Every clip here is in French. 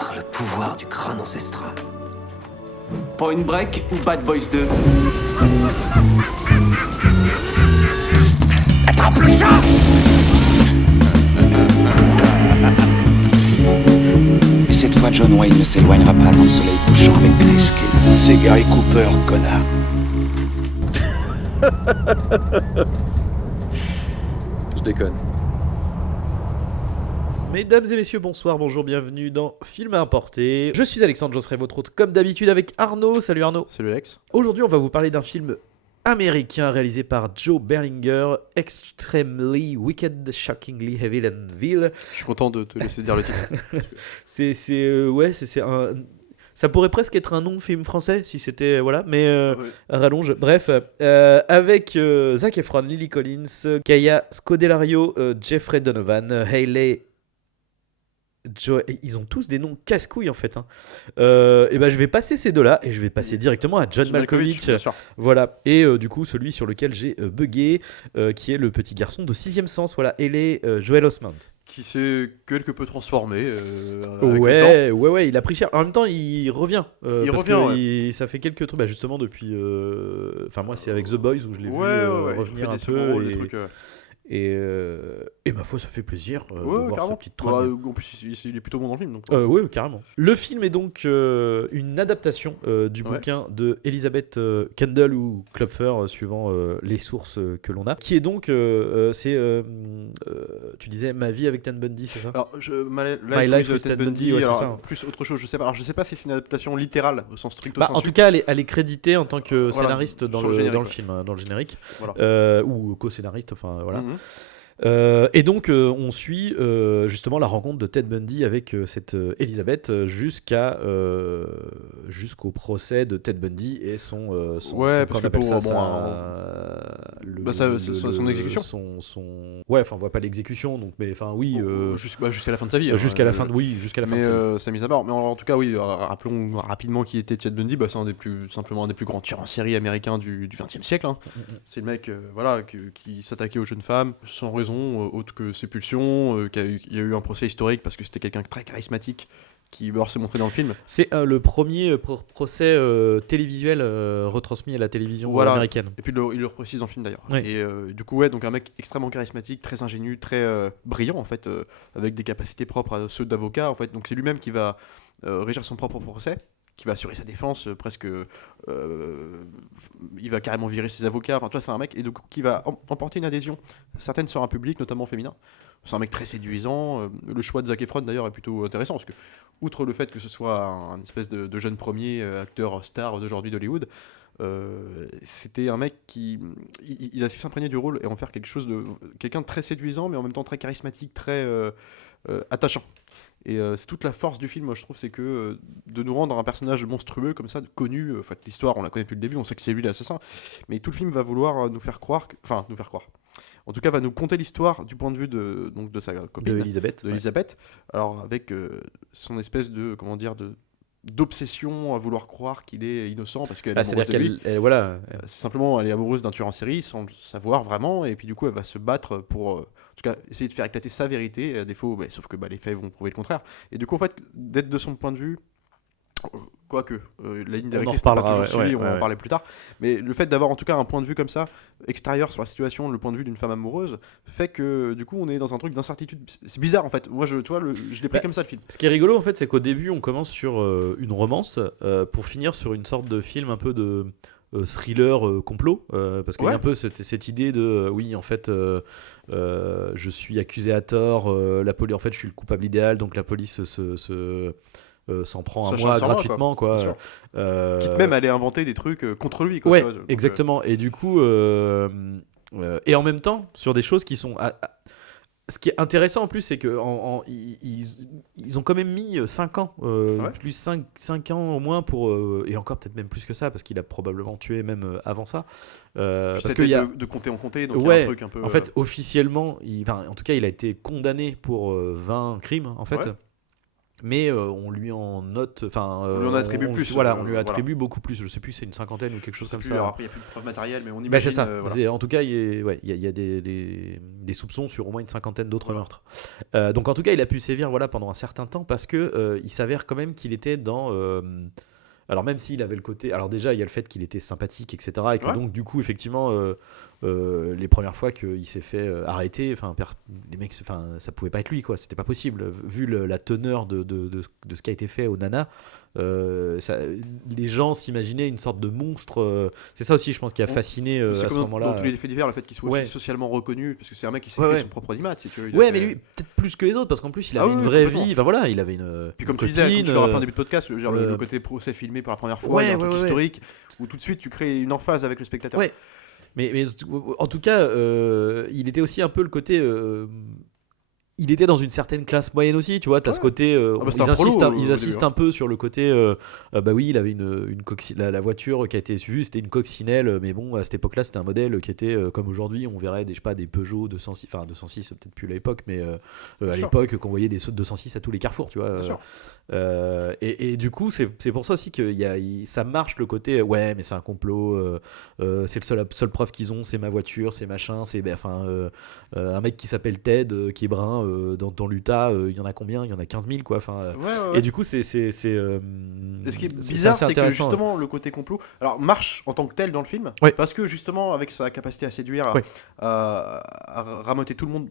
par le pouvoir du crâne ancestral. Point Break ou Bad Boys 2? Attrape le chat! Et cette fois, John Wayne ne s'éloignera pas dans le soleil couchant avec Grayskull. C'est Gary Cooper, connard. Je déconne. Mesdames et messieurs, bonsoir, bonjour, bienvenue dans Film à Importer. Je suis Alexandre, je serai votre hôte comme d'habitude avec Arnaud. Salut Arnaud. Salut Alex. Aujourd'hui, on va vous parler d'un film américain réalisé par Joe Berlinger, Extremely Wicked, Shockingly Evil and Vile. Je suis content de te laisser dire le titre. c'est un... Ça pourrait presque être un nom de film français si c'était voilà, mais Oui. rallonge. Bref, avec Zac Efron, Lily Collins, Kaya Scodelario, Jeffrey Donovan, Hayley. Ils ont tous des noms casse-couilles en fait. Et ben je vais passer ces deux-là et je vais passer directement à John Malkovich. bien sûr. Voilà. Et du coup celui sur lequel j'ai bugué, qui est le petit garçon de 6ème sens. Voilà. Et les Joel Osment. Qui s'est quelque peu transformé avec le temps. Ouais, il a pris cher. En même temps, il revient. Il parce revient, que ça fait quelques trucs. Bah, justement, depuis. Enfin, moi, c'est avec The Boys où je l'ai vu Il revenir fait un des seconds peu. rôles, des trucs, Et ma foi, ça fait plaisir de ouais, voir carrément. ce petit trogne. En plus, il est plutôt bon dans le film. Donc, Oui, carrément. Le film est donc une adaptation du Ouais. bouquin de Elizabeth Kendall ou Klopfer, suivant les sources que l'on a. Qui est donc, tu disais Ma vie avec Ted Bundy, c'est ça? Alors, My Life with Ted Bundy, ouais, c'est alors, ça. plus autre chose, je sais pas. Alors, je sais pas si c'est une adaptation littérale au sens stricto Bah, sensu. en tout cas, elle est créditée en tant que Voilà, scénariste dans sur le le générique, dans le ouais. film, hein, dans le générique, Voilà. ou co-scénariste, enfin voilà. Mhm. Et donc, on suit justement la rencontre de Ted Bundy avec cette Elizabeth jusqu'au procès de Ted Bundy et son Ouais, parce qu'on que appelle pour- ça, bon, son exécution. Ouais, enfin, on voit pas l'exécution, donc, mais enfin, oui. Jusqu'à la fin de sa vie. hein, Jusqu'à la fin de Mais sa vie. sa mise à mort. Mais en tout cas, oui, rappelons rapidement qui était Ted Bundy. Bah, c'est simplement un des plus grands tueurs en série américains du XXe siècle. Hein. C'est le mec qui s'attaquait aux jeunes femmes sans raison, autre que ses pulsions. Il y a eu un procès historique parce que c'était quelqu'un de très charismatique qui s'est montré dans le film. C'est le premier procès télévisuel retransmis à la télévision Voilà. américaine. Et puis il le reprécise dans le film d'ailleurs. Oui. Et du coup, ouais, donc un mec extrêmement charismatique, très ingénu, très brillant en fait, avec des capacités propres à ceux d'avocat en fait. Donc c'est lui-même qui va régir son propre procès, qui va assurer sa défense presque. Il va carrément virer ses avocats. Enfin, tu vois, c'est un mec et du coup qui va emporter une adhésion certaine sur un public, notamment féminin. C'est un mec très séduisant. Le choix de Zac Efron d'ailleurs est plutôt intéressant parce que, outre le fait que ce soit un espèce de jeune premier acteur star d'aujourd'hui d'Hollywood, c'était un mec qui il a su s'imprégner du rôle et en faire quelqu'un de très séduisant mais en même temps très charismatique, très attachant. Et c'est toute la force du film, moi je trouve, c'est que de nous rendre un personnage monstrueux comme ça, connu, en fait l'histoire on la connaît depuis le début, on sait que c'est lui l'assassin, mais tout le film va vouloir nous faire croire, en tout cas va nous conter l'histoire du point de vue de sa copine, De Elizabeth. de Elisabeth, alors avec son espèce de, comment dire, d'obsession à vouloir croire qu'il est innocent parce qu'elle est amoureuse C'est-à-dire de lui. C'est simplement, elle est amoureuse d'un tueur en série sans le savoir vraiment, et puis du coup elle va se battre pour en tout cas essayer de faire éclater sa vérité, à défaut, sauf que les faits vont prouver le contraire. Et du coup en fait, d'être de son point de vue, quoique la ligne directrice n'est pas toujours suivie, on va en parler plus tard, mais le fait d'avoir en tout cas un point de vue comme ça, extérieur sur la situation, le point de vue d'une femme amoureuse, fait que du coup on est dans un truc d'incertitude. C'est bizarre en fait, moi je l'ai pris comme ça le film. Ce qui est rigolo en fait, c'est qu'au début on commence sur une romance pour finir sur une sorte de film un peu de thriller complot, parce qu'il y a un peu cette idée de oui en fait je suis accusé à tort, en fait je suis le coupable idéal, donc la police s'en prend à moi gratuitement quoi. Quitte même à aller inventer des trucs contre lui quoi, ouais, tu vois, donc, exactement. Et du coup et en même temps sur des choses qui sont ce qui est intéressant en plus, c'est que ils ont quand même mis 5 ans, plus 5 ans au moins pour et encore peut-être même plus que ça parce qu'il a probablement tué même avant ça. Parce qu'il y a de compter en compter, donc il y a un truc un peu. En fait, officiellement, en tout cas, il a été condamné pour 20 crimes en fait. Ouais. mais on lui en note, enfin, On lui en attribue plus, Voilà, on lui voilà. attribue beaucoup plus. Je sais plus, c'est une cinquantaine ou quelque chose comme ça. Alors après, il n'y a plus de preuves matérielles, mais on Bah, imagine. c'est ça. Voilà. En tout cas, il y a des soupçons sur au moins une cinquantaine d'autres meurtres. Donc en tout cas, il a pu sévir voilà, pendant un certain temps parce que il s'avère quand même qu'il était dans. Alors même s'il avait le côté, alors déjà il y a le fait qu'il était sympathique, etc. Et que Ouais. donc du coup effectivement les premières fois qu'il s'est fait arrêter, enfin les mecs, enfin ça pouvait pas être lui quoi, c'était pas possible vu la teneur de ce qui a été fait au Nana. Les gens s'imaginaient une sorte de monstre. C'est ça aussi, je pense, qui a fasciné à C'est ce comme moment-là. dans tous les faits divers, le fait qu'il soit Ouais. aussi socialement reconnu, parce que c'est un mec qui s'est Ouais, créé ouais. son propre audimat. C'est que il Ouais, a mais fait- lui, peut-être plus que les autres, parce qu'en plus, il Ah avait oui, une vraie complètement. vie. Enfin voilà, il avait une. Puis comme une tu disais, copine, comme tu le rappelais en début de podcast, genre euh, le côté procès filmé pour la première fois, Ouais, il y a un truc ouais, ouais. historique, où tout de suite tu crées une emphase avec le spectateur. Ouais. Mais en tout cas, il était aussi un peu le côté. Il était dans une certaine classe moyenne aussi, tu vois. T'as Ouais. ce côté. bah, c'était Ils un prolo, insistent, au ils début, insistent hein. un peu sur le côté. Bah oui, il avait une la voiture qui a été vue, c'était une coccinelle, mais bon, à cette époque-là, c'était un modèle qui était comme aujourd'hui, on verrait je sais pas, des Peugeot 206, enfin 206, peut-être plus à l'époque, mais à sûr. l'époque, qu'on voyait des 206 à tous les carrefours, tu vois. Bien sûr. Et du coup, c'est pour ça aussi que ça marche le côté ouais, mais c'est un complot, c'est le seule preuve qu'ils ont, c'est ma voiture, c'est machin, c'est un mec qui s'appelle Ted, qui est brun dans l'Utah, il y en a combien? Il y en a 15 000 quoi. Enfin, Ouais. et du coup, c'est Et ce qui est c'est bizarre, assez c'est que intéressant. justement le côté complot, alors marche en tant que tel dans le film, Ouais. parce que justement avec sa capacité à séduire, Ouais. à ramoter tout le monde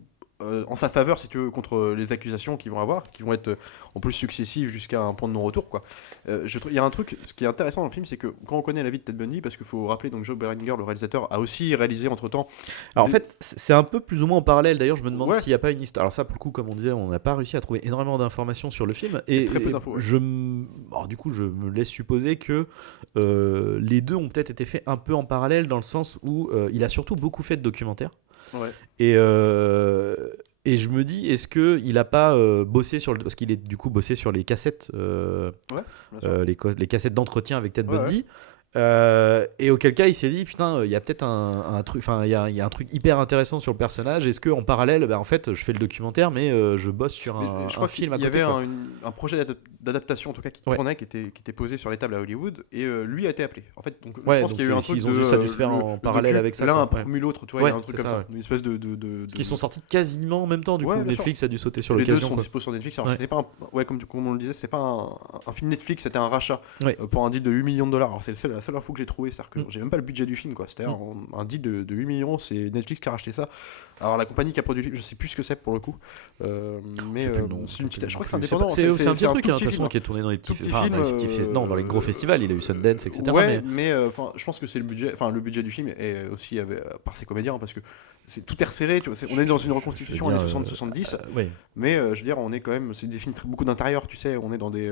en sa faveur, si tu veux, contre les accusations qu'ils vont avoir, qui vont être en plus successives jusqu'à un point de non-retour, quoi. Il y a un truc, ce qui est intéressant dans le film, c'est que quand on connaît la vie de Ted Bundy, parce qu'il faut rappeler, donc Joe Berlinger, le réalisateur, a aussi réalisé entre-temps. Alors en fait, c'est un peu plus ou moins en parallèle. D'ailleurs, je me demande Ouais. s'il n'y a pas une histoire. Alors ça, pour le coup, comme on disait, on n'a pas réussi à trouver énormément d'informations sur le film. Et Très peu d'infos, ouais. Alors du coup, je me laisse supposer que les deux ont peut-être été faits un peu en parallèle, dans le sens où il a surtout beaucoup fait de documentaires. Ouais. Et je me dis, est-ce qu'il n'a pas bossé sur parce qu'il est du coup bossé sur les cassettes, Bien sûr. les cassettes d'entretien avec Ted Ouais, Bundy. Et auquel cas il s'est dit putain, il y a peut-être un truc, enfin il y a un truc hyper intéressant sur le personnage. Est-ce que en parallèle, en fait, je fais le documentaire, mais je bosse sur Mais un je crois film à qu'il y côté. avait quoi. un projet d'adaptation en tout cas qui Ouais. tournait, qui était posé sur les tables à Hollywood, et lui a été appelé. En fait, donc, Ouais, je pense donc qu'il y a eu un c'est- truc ils ont de dû- ça a dû se faire le en parallèle docu, avec ça, l'un quoi. a promu l'autre, tu vois, il y a Ouais, un truc c'est comme ça, ça, une espèce de Parce qu'ils sont sortis quasiment en même temps. Du Ouais, coup, bien Netflix sûr. a dû sauter sur les deux l'occasion. sont quoi. dispo sur Netflix. Alors Ouais. c'était pas comme on le disait, c'est pas un film Netflix, c'était un rachat Ouais. pour un deal de 8 millions de dollars. Alors c'est la seule info que j'ai trouvée, c'est-à-dire que Mm. j'ai même pas le budget du film, quoi. C'était un deal de 8 millions, c'est Netflix qui a racheté ça. Alors la compagnie qui a produit le film, je sais plus ce que c'est pour le coup, mais Je sais plus le nom, c'est une petite, je crois que c'est non plus. indépendant. C'est un petit truc, tout hein, de petit toute façon, film. qui est tourné dans les petits, Tout petit enfin, film, dans les petits non, dans les gros festivals. Il a eu Sundance, etc. Ouais, mais mais je pense que c'est le budget du film est aussi par ses comédiens, parce que tout est resserré. Tu vois, on est dans une reconstitution années 60-70, ouais. mais je veux dire, on est quand même, c'est des films beaucoup d'intérieur, tu sais, on est dans des,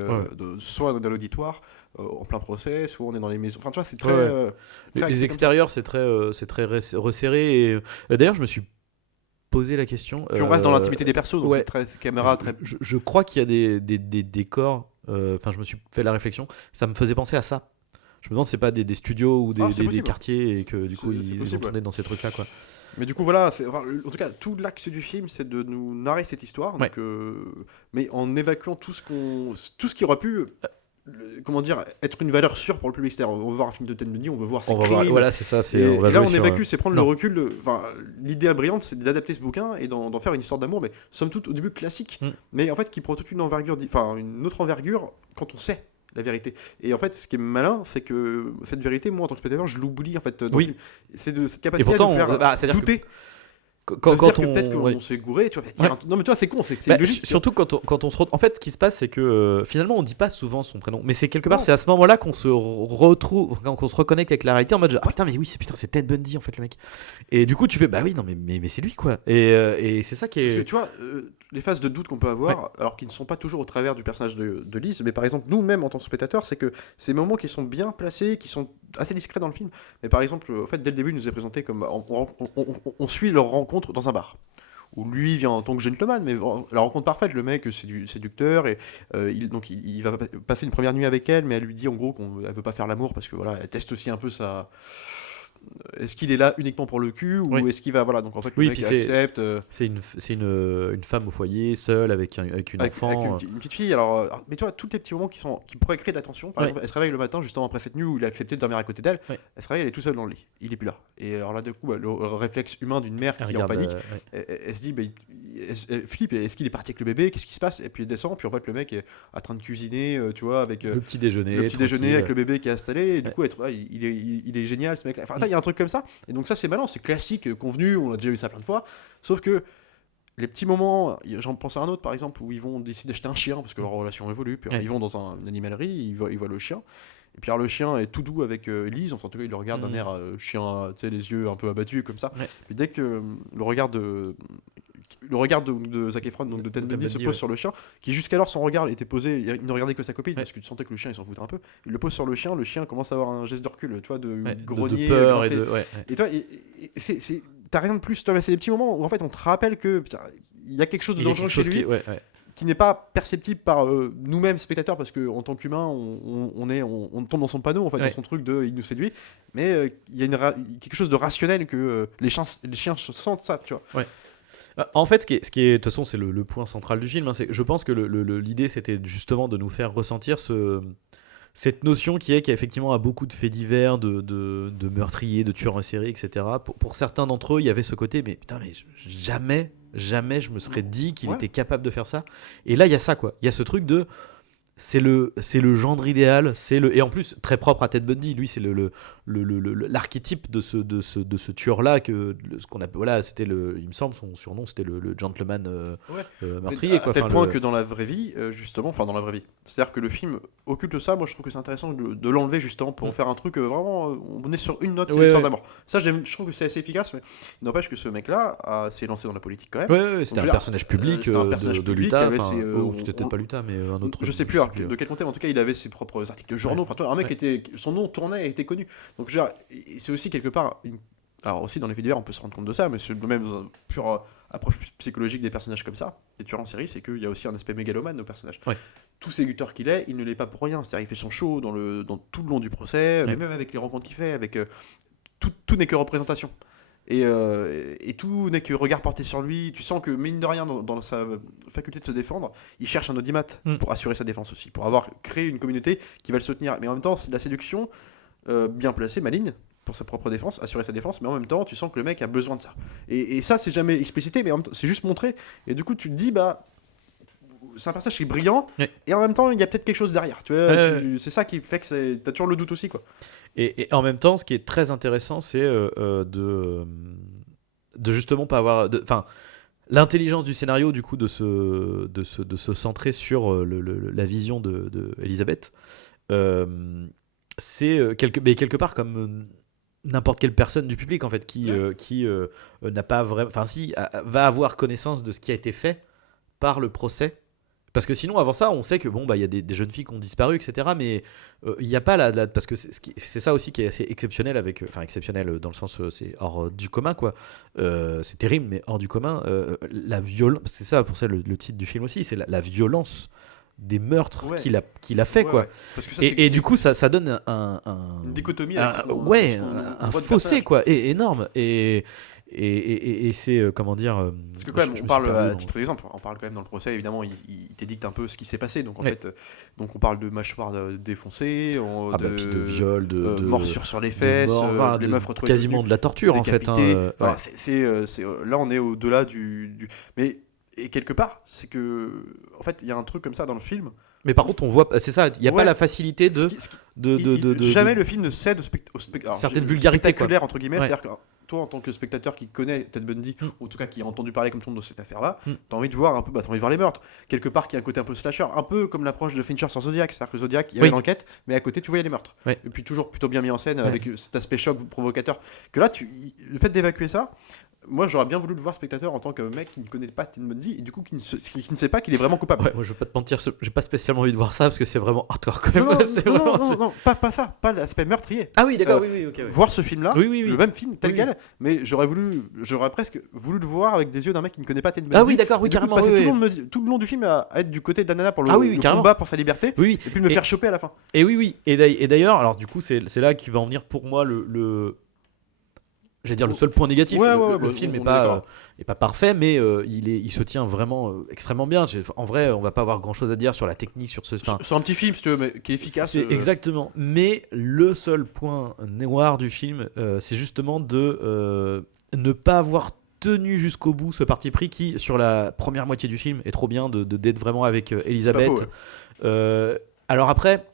soit dans l'auditoire, en plein procès, soit on est dans les maisons. Enfin, tu vois, c'est très. Ouais. très Les axé extérieurs, c'est très resserré. Et d'ailleurs, je me suis posé la question. Puis on reste dans l'intimité des persos, donc ouais. c'est très caméra très. Je crois qu'il y a des décors. Enfin, je me suis fait la réflexion. Ça me faisait penser à ça. Je me demande si c'est pas des studios ou c'est des possible. quartiers et que du coup C'est ils ont possible, tourné dans ces trucs-là, quoi. Mais du coup, voilà, en tout cas, tout l'axe du film, c'est de nous narrer cette histoire, Ouais. donc, mais en évacuant tout ce qui aurait pu, comment dire, être une valeur sûre pour le public. C'est-à-dire, on veut voir un film de Ted Bundy, on veut voir ses On va voir. crimes. Voilà, c'est ça. Et va là, jouer on sur, évacue, c'est prendre le non. recul. Enfin, l'idée brillante, c'est d'adapter ce bouquin et d'en faire une histoire d'amour, mais somme toute au début classique, mais en fait qui prend toute une envergure, une autre envergure quand on sait la vérité. Et en fait, ce qui est malin, c'est que cette vérité, moi en tant que spectateur, je l'oublie en fait. Dans Oui. le film. C'est de cette Et capacité pourtant, à nous faire c'est-à-dire que douter. quand de se dire que on peut-être qu'on ouais. s'est gouré, tu vois. Ouais. Non mais toi, c'est con, c'est Bah, logique. surtout quand on se en fait, ce qui se passe, c'est que finalement, on dit pas souvent son prénom, mais c'est quelque part, Non. c'est à ce moment-là qu'on se retrouve, qu'on se reconnecte avec la réalité en mode ah putain, mais oui, c'est Ted Bundy en fait, le mec. Et du coup, tu fais bah oui, non mais c'est lui, quoi. Et c'est ça qui Parce que est. tu vois, les phases de doute qu'on peut avoir, alors qu'ils ne sont pas toujours au travers du personnage de Liz, mais par exemple, nous-mêmes en tant que spectateurs, c'est que ces moments qui sont bien placés, qui sont assez discrets dans le film. Mais par exemple, en fait, dès le début, il nous est présenté comme on suit leur rencontre dans un bar. Où lui vient en tant que gentleman, mais la rencontre parfaite, le mec c'est du séducteur, et il va passer une première nuit avec elle, mais elle lui dit en gros qu'elle veut pas faire l'amour parce que voilà, elle teste aussi un peu est-ce qu'il est là uniquement pour le cul ou est-ce qu'il va voilà donc en fait le mec puis accepte. C'est une femme au foyer seule avec une enfant. Avec une petite fille. Alors, mais tu vois, tous les petits moments qui pourraient créer de la tension. Par exemple, elle se réveille le matin, justement après cette nuit où il a accepté de dormir à côté d'elle. Elle se réveille, elle est tout seule dans le lit. Il est plus là. Et alors là, du coup, le réflexe humain d'une mère qui est en panique, elle se dit, elle flippe. Est-ce qu'il est parti avec le bébé? Qu'est-ce qui se passe? Et puis elle descend. Puis en fait, le mec est en train de cuisiner, tu vois, avec le petit déjeuner. Le petit déjeuner avec le bébé qui est installé. Et du coup, il est génial ce mec-là. Enfin, il y a un truc comme ça. Et donc ça, c'est malin, c'est classique, convenu. On a déjà vu ça plein de fois. Sauf que les petits moments, j'en pense à un autre par exemple où ils vont décider d'acheter un chien parce que leur relation évolue, puis ils vont dans une animalerie, ils voient le chien, et puis alors le chien est tout doux avec Lise, enfin en tout cas il le regarde d'un air chien, tu sais, les yeux un peu abattus comme ça, puis dès que le regard de Zac Efron, donc de Ted Bundy, se pose sur le chien, qui jusqu'alors son regard était posé, il ne regardait que sa copine parce que tu sentais que le chien il s'en foutait un peu, il le pose sur le chien commence à avoir un geste de recul, tu vois, de grogner, de peur et toi t'as rien de plus, toi, mais c'est des petits moments où en fait on te rappelle que putain, il y a quelque chose de dangereux chez lui qui n'est pas perceptible par nous-mêmes spectateurs parce que en tant qu'humain on tombe dans son panneau en fait, dans son truc de il nous séduit, mais il y a quelque chose de rationnel que les chiens sentent ça, tu vois. En fait, ce qui est de toute façon c'est le point central du film, hein, c'est, je pense que l'idée c'était justement de nous faire ressentir cette notion qui a effectivement beaucoup de faits divers, de meurtriers, de tueurs en série, etc. Pour certains d'entre eux, il y avait ce côté, mais putain, mais jamais je me serais dit qu'il était capable de faire ça. Et là, il y a ça, quoi. Il y a ce truc de... C'est le gendre idéal, et en plus très propre à Ted Bundy. Lui, c'est l'archétype de ce tueur-là ce qu'on appelle, voilà, c'était il me semble son surnom c'était le gentleman meurtrier. À tel point que dans la vraie vie, justement, enfin dans la vraie vie, c'est-à-dire que le film occulte ça. Moi, je trouve que c'est intéressant de l'enlever justement pour faire un truc vraiment. On est sur une note, c'est l'histoire d'amour. Ça, je trouve que c'est assez efficace, mais il n'empêche que ce mec-là s'est lancé dans la politique quand même. C'était un personnage public de l'Utah. C'était peut-être pas l'Utah, mais un autre. Je sais plus de quel contexte, en tout cas il avait ses propres articles de journaux, enfin un mec son nom tournait et était connu, donc c'est aussi quelque part alors aussi dans les faits divers on peut se rendre compte de ça, mais c'est même dans une pure approche psychologique des personnages comme ça, des tueurs en série, c'est qu'il y a aussi un aspect mégalomane au personnage. Tout séducteur qu'il est, il ne l'est pas pour rien, c'est-à-dire il fait son show dans tout le long du procès, mais même avec les rencontres qu'il fait, avec tout n'est que représentation. Et tout n'est que regard porté sur lui. Tu sens que, mine de rien, dans sa faculté de se défendre, il cherche un audimat pour assurer sa défense aussi, pour avoir créé une communauté qui va le soutenir. Mais en même temps, c'est de la séduction bien placée, maligne, pour sa propre défense, assurer sa défense. Mais en même temps, tu sens que le mec a besoin de ça. Et ça, c'est jamais explicité, mais en même temps, c'est juste montré. Et du coup, tu te dis, c'est un personnage qui est brillant, et en même temps, il y a peut-être quelque chose derrière. Tu vois, c'est ça qui fait que t'as toujours le doute aussi, quoi. Et en même temps, ce qui est très intéressant, c'est de justement pas avoir... Enfin, l'intelligence du scénario, du coup, de se centrer sur la vision de Elisabeth, c'est quelque part comme n'importe quelle personne du public, en fait, qui n'a pas vraiment... Enfin, si, va avoir connaissance de ce qui a été fait par le procès. Parce que sinon, avant ça, on sait que y a des jeunes filles qui ont disparu, etc. Mais il n'y a pas parce que c'est ça aussi qui est assez exceptionnel exceptionnel dans le sens c'est hors du commun, quoi. C'est terrible, mais hors du commun. La violence, c'est ça pour ça le titre du film aussi, c'est la violence des meurtres qu'il a fait, quoi. Parce que ça, et du coup, ça donne une dichotomie, un fossé, quoi, énorme. Et c'est comment dire, parce que quand même on parle à titre d'exemple, on parle quand même dans le procès, évidemment il t'édicte un peu ce qui s'est passé, donc en fait donc on parle de mâchoire défoncée, puis de viol, de morsure sur les fesses, les meufs retrouvées quasiment de la torture en fait, c'est là on est au-delà du mais et quelque part c'est que en fait il y a un truc comme ça dans le film. Mais par contre, on voit, c'est ça, il n'y a pas la facilité jamais le film ne cède au spectateur. Certaines vulgarités, spectaculaires, entre guillemets, c'est-à-dire que toi, en tant que spectateur qui connaît Ted Bundy, ou en tout cas qui a entendu parler comme tout le monde de cette affaire-là, t'as envie de voir un peu, t'as envie de voir les meurtres. Quelque part, qui a un côté un peu slasher, un peu comme l'approche de Fincher sur Zodiac, c'est-à-dire que Zodiac, il y avait l'enquête, mais à côté, tu voyais les meurtres. Et puis toujours plutôt bien mis en scène, avec cet aspect choc provocateur. Que là, le fait d'évacuer ça, moi j'aurais bien voulu le voir spectateur en tant que mec qui ne connaît pas Ted Bundy et du coup qui ne sait pas qu'il est vraiment coupable. Moi je vais pas te mentir, j'ai pas spécialement envie de voir ça parce que c'est vraiment hardcore quand même. Non, pas ça, pas l'aspect meurtrier. Ah oui, d'accord, voir ce film là, le même film tel quel, mais j'aurais presque voulu le voir avec des yeux d'un mec qui ne connaît pas Ted Bundy. Ah oui, d'accord, oui, carrément. Passer tout le long du film à être du côté de la nana pour le combat pour sa liberté, et puis me faire choper à la fin. Et oui, et d'ailleurs, alors du coup c'est là qu'il va en venir pour moi j'allais dire le seul point négatif. Ouais, le bah, film on est est pas d'accord. est pas parfait, mais il se tient vraiment extrêmement bien. En vrai, on va pas avoir grand chose à dire sur la technique, sur ce. Enfin, C'est un petit film, si tu veux, mais qui est efficace. c'est exactement. Mais le seul point noir du film, c'est justement de ne pas avoir tenu jusqu'au bout ce parti pris qui, sur la première moitié du film, est trop bien d'être vraiment avec Elisabeth. faux, ouais. Alors après,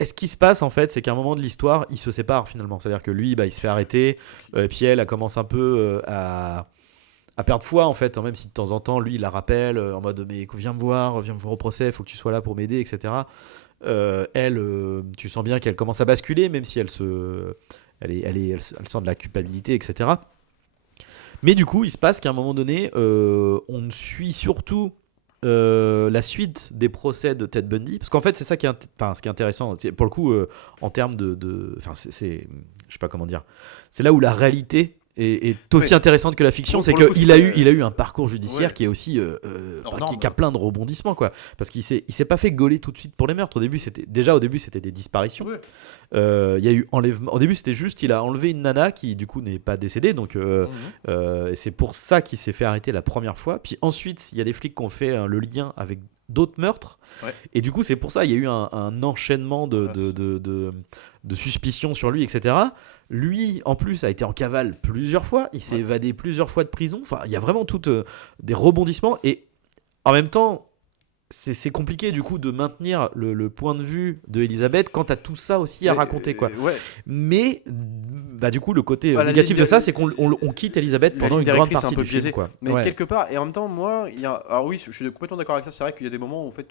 ce qui se passe en fait, c'est qu'à un moment de l'histoire, ils se séparent finalement. C'est-à-dire que lui, il se fait arrêter, et puis elle commence un peu à perdre foi en fait, hein, même si de temps en temps, lui, il la rappelle en mode mais viens me voir au procès, il faut que tu sois là pour m'aider, etc. Tu sens bien qu'elle commence à basculer, même si elle sent de la culpabilité, etc. Mais du coup, il se passe qu'à un moment donné, on suit surtout la suite des procès de Ted Bundy, parce qu'en fait, c'est ça qui ce qui est intéressant. Pour le coup, en termes je sais pas comment dire. C'est là où la réalité est aussi intéressante que la fiction, c'est qu'il a eu un parcours judiciaire qui est aussi qui a plein de rebondissements, quoi. Parce qu'il s'est pas fait gauler tout de suite pour les meurtres. Au début, c'était des disparitions. Il y a eu enlèvement. Au début, c'était juste, il a enlevé une nana qui du coup n'est pas décédée, donc et c'est pour ça qu'il s'est fait arrêter la première fois. Puis ensuite, il y a des flics qui ont fait le lien avec d'autres meurtres, et du coup c'est pour ça il y a eu un enchaînement de suspicions sur lui, etc. Lui en plus a été en cavale plusieurs fois, il s'est évadé plusieurs fois de prison, enfin il y a vraiment des rebondissements, et en même temps c'est compliqué du coup de maintenir le point de vue de Elisabeth quand t'as tout ça aussi à raconter, quoi. Mais du coup le côté négatif de ça, c'est qu'on quitte Elisabeth pendant une grande partie du film, quoi. Mais quelque part, et en même temps moi alors oui, je suis complètement d'accord avec ça. C'est vrai qu'il y a des moments où en fait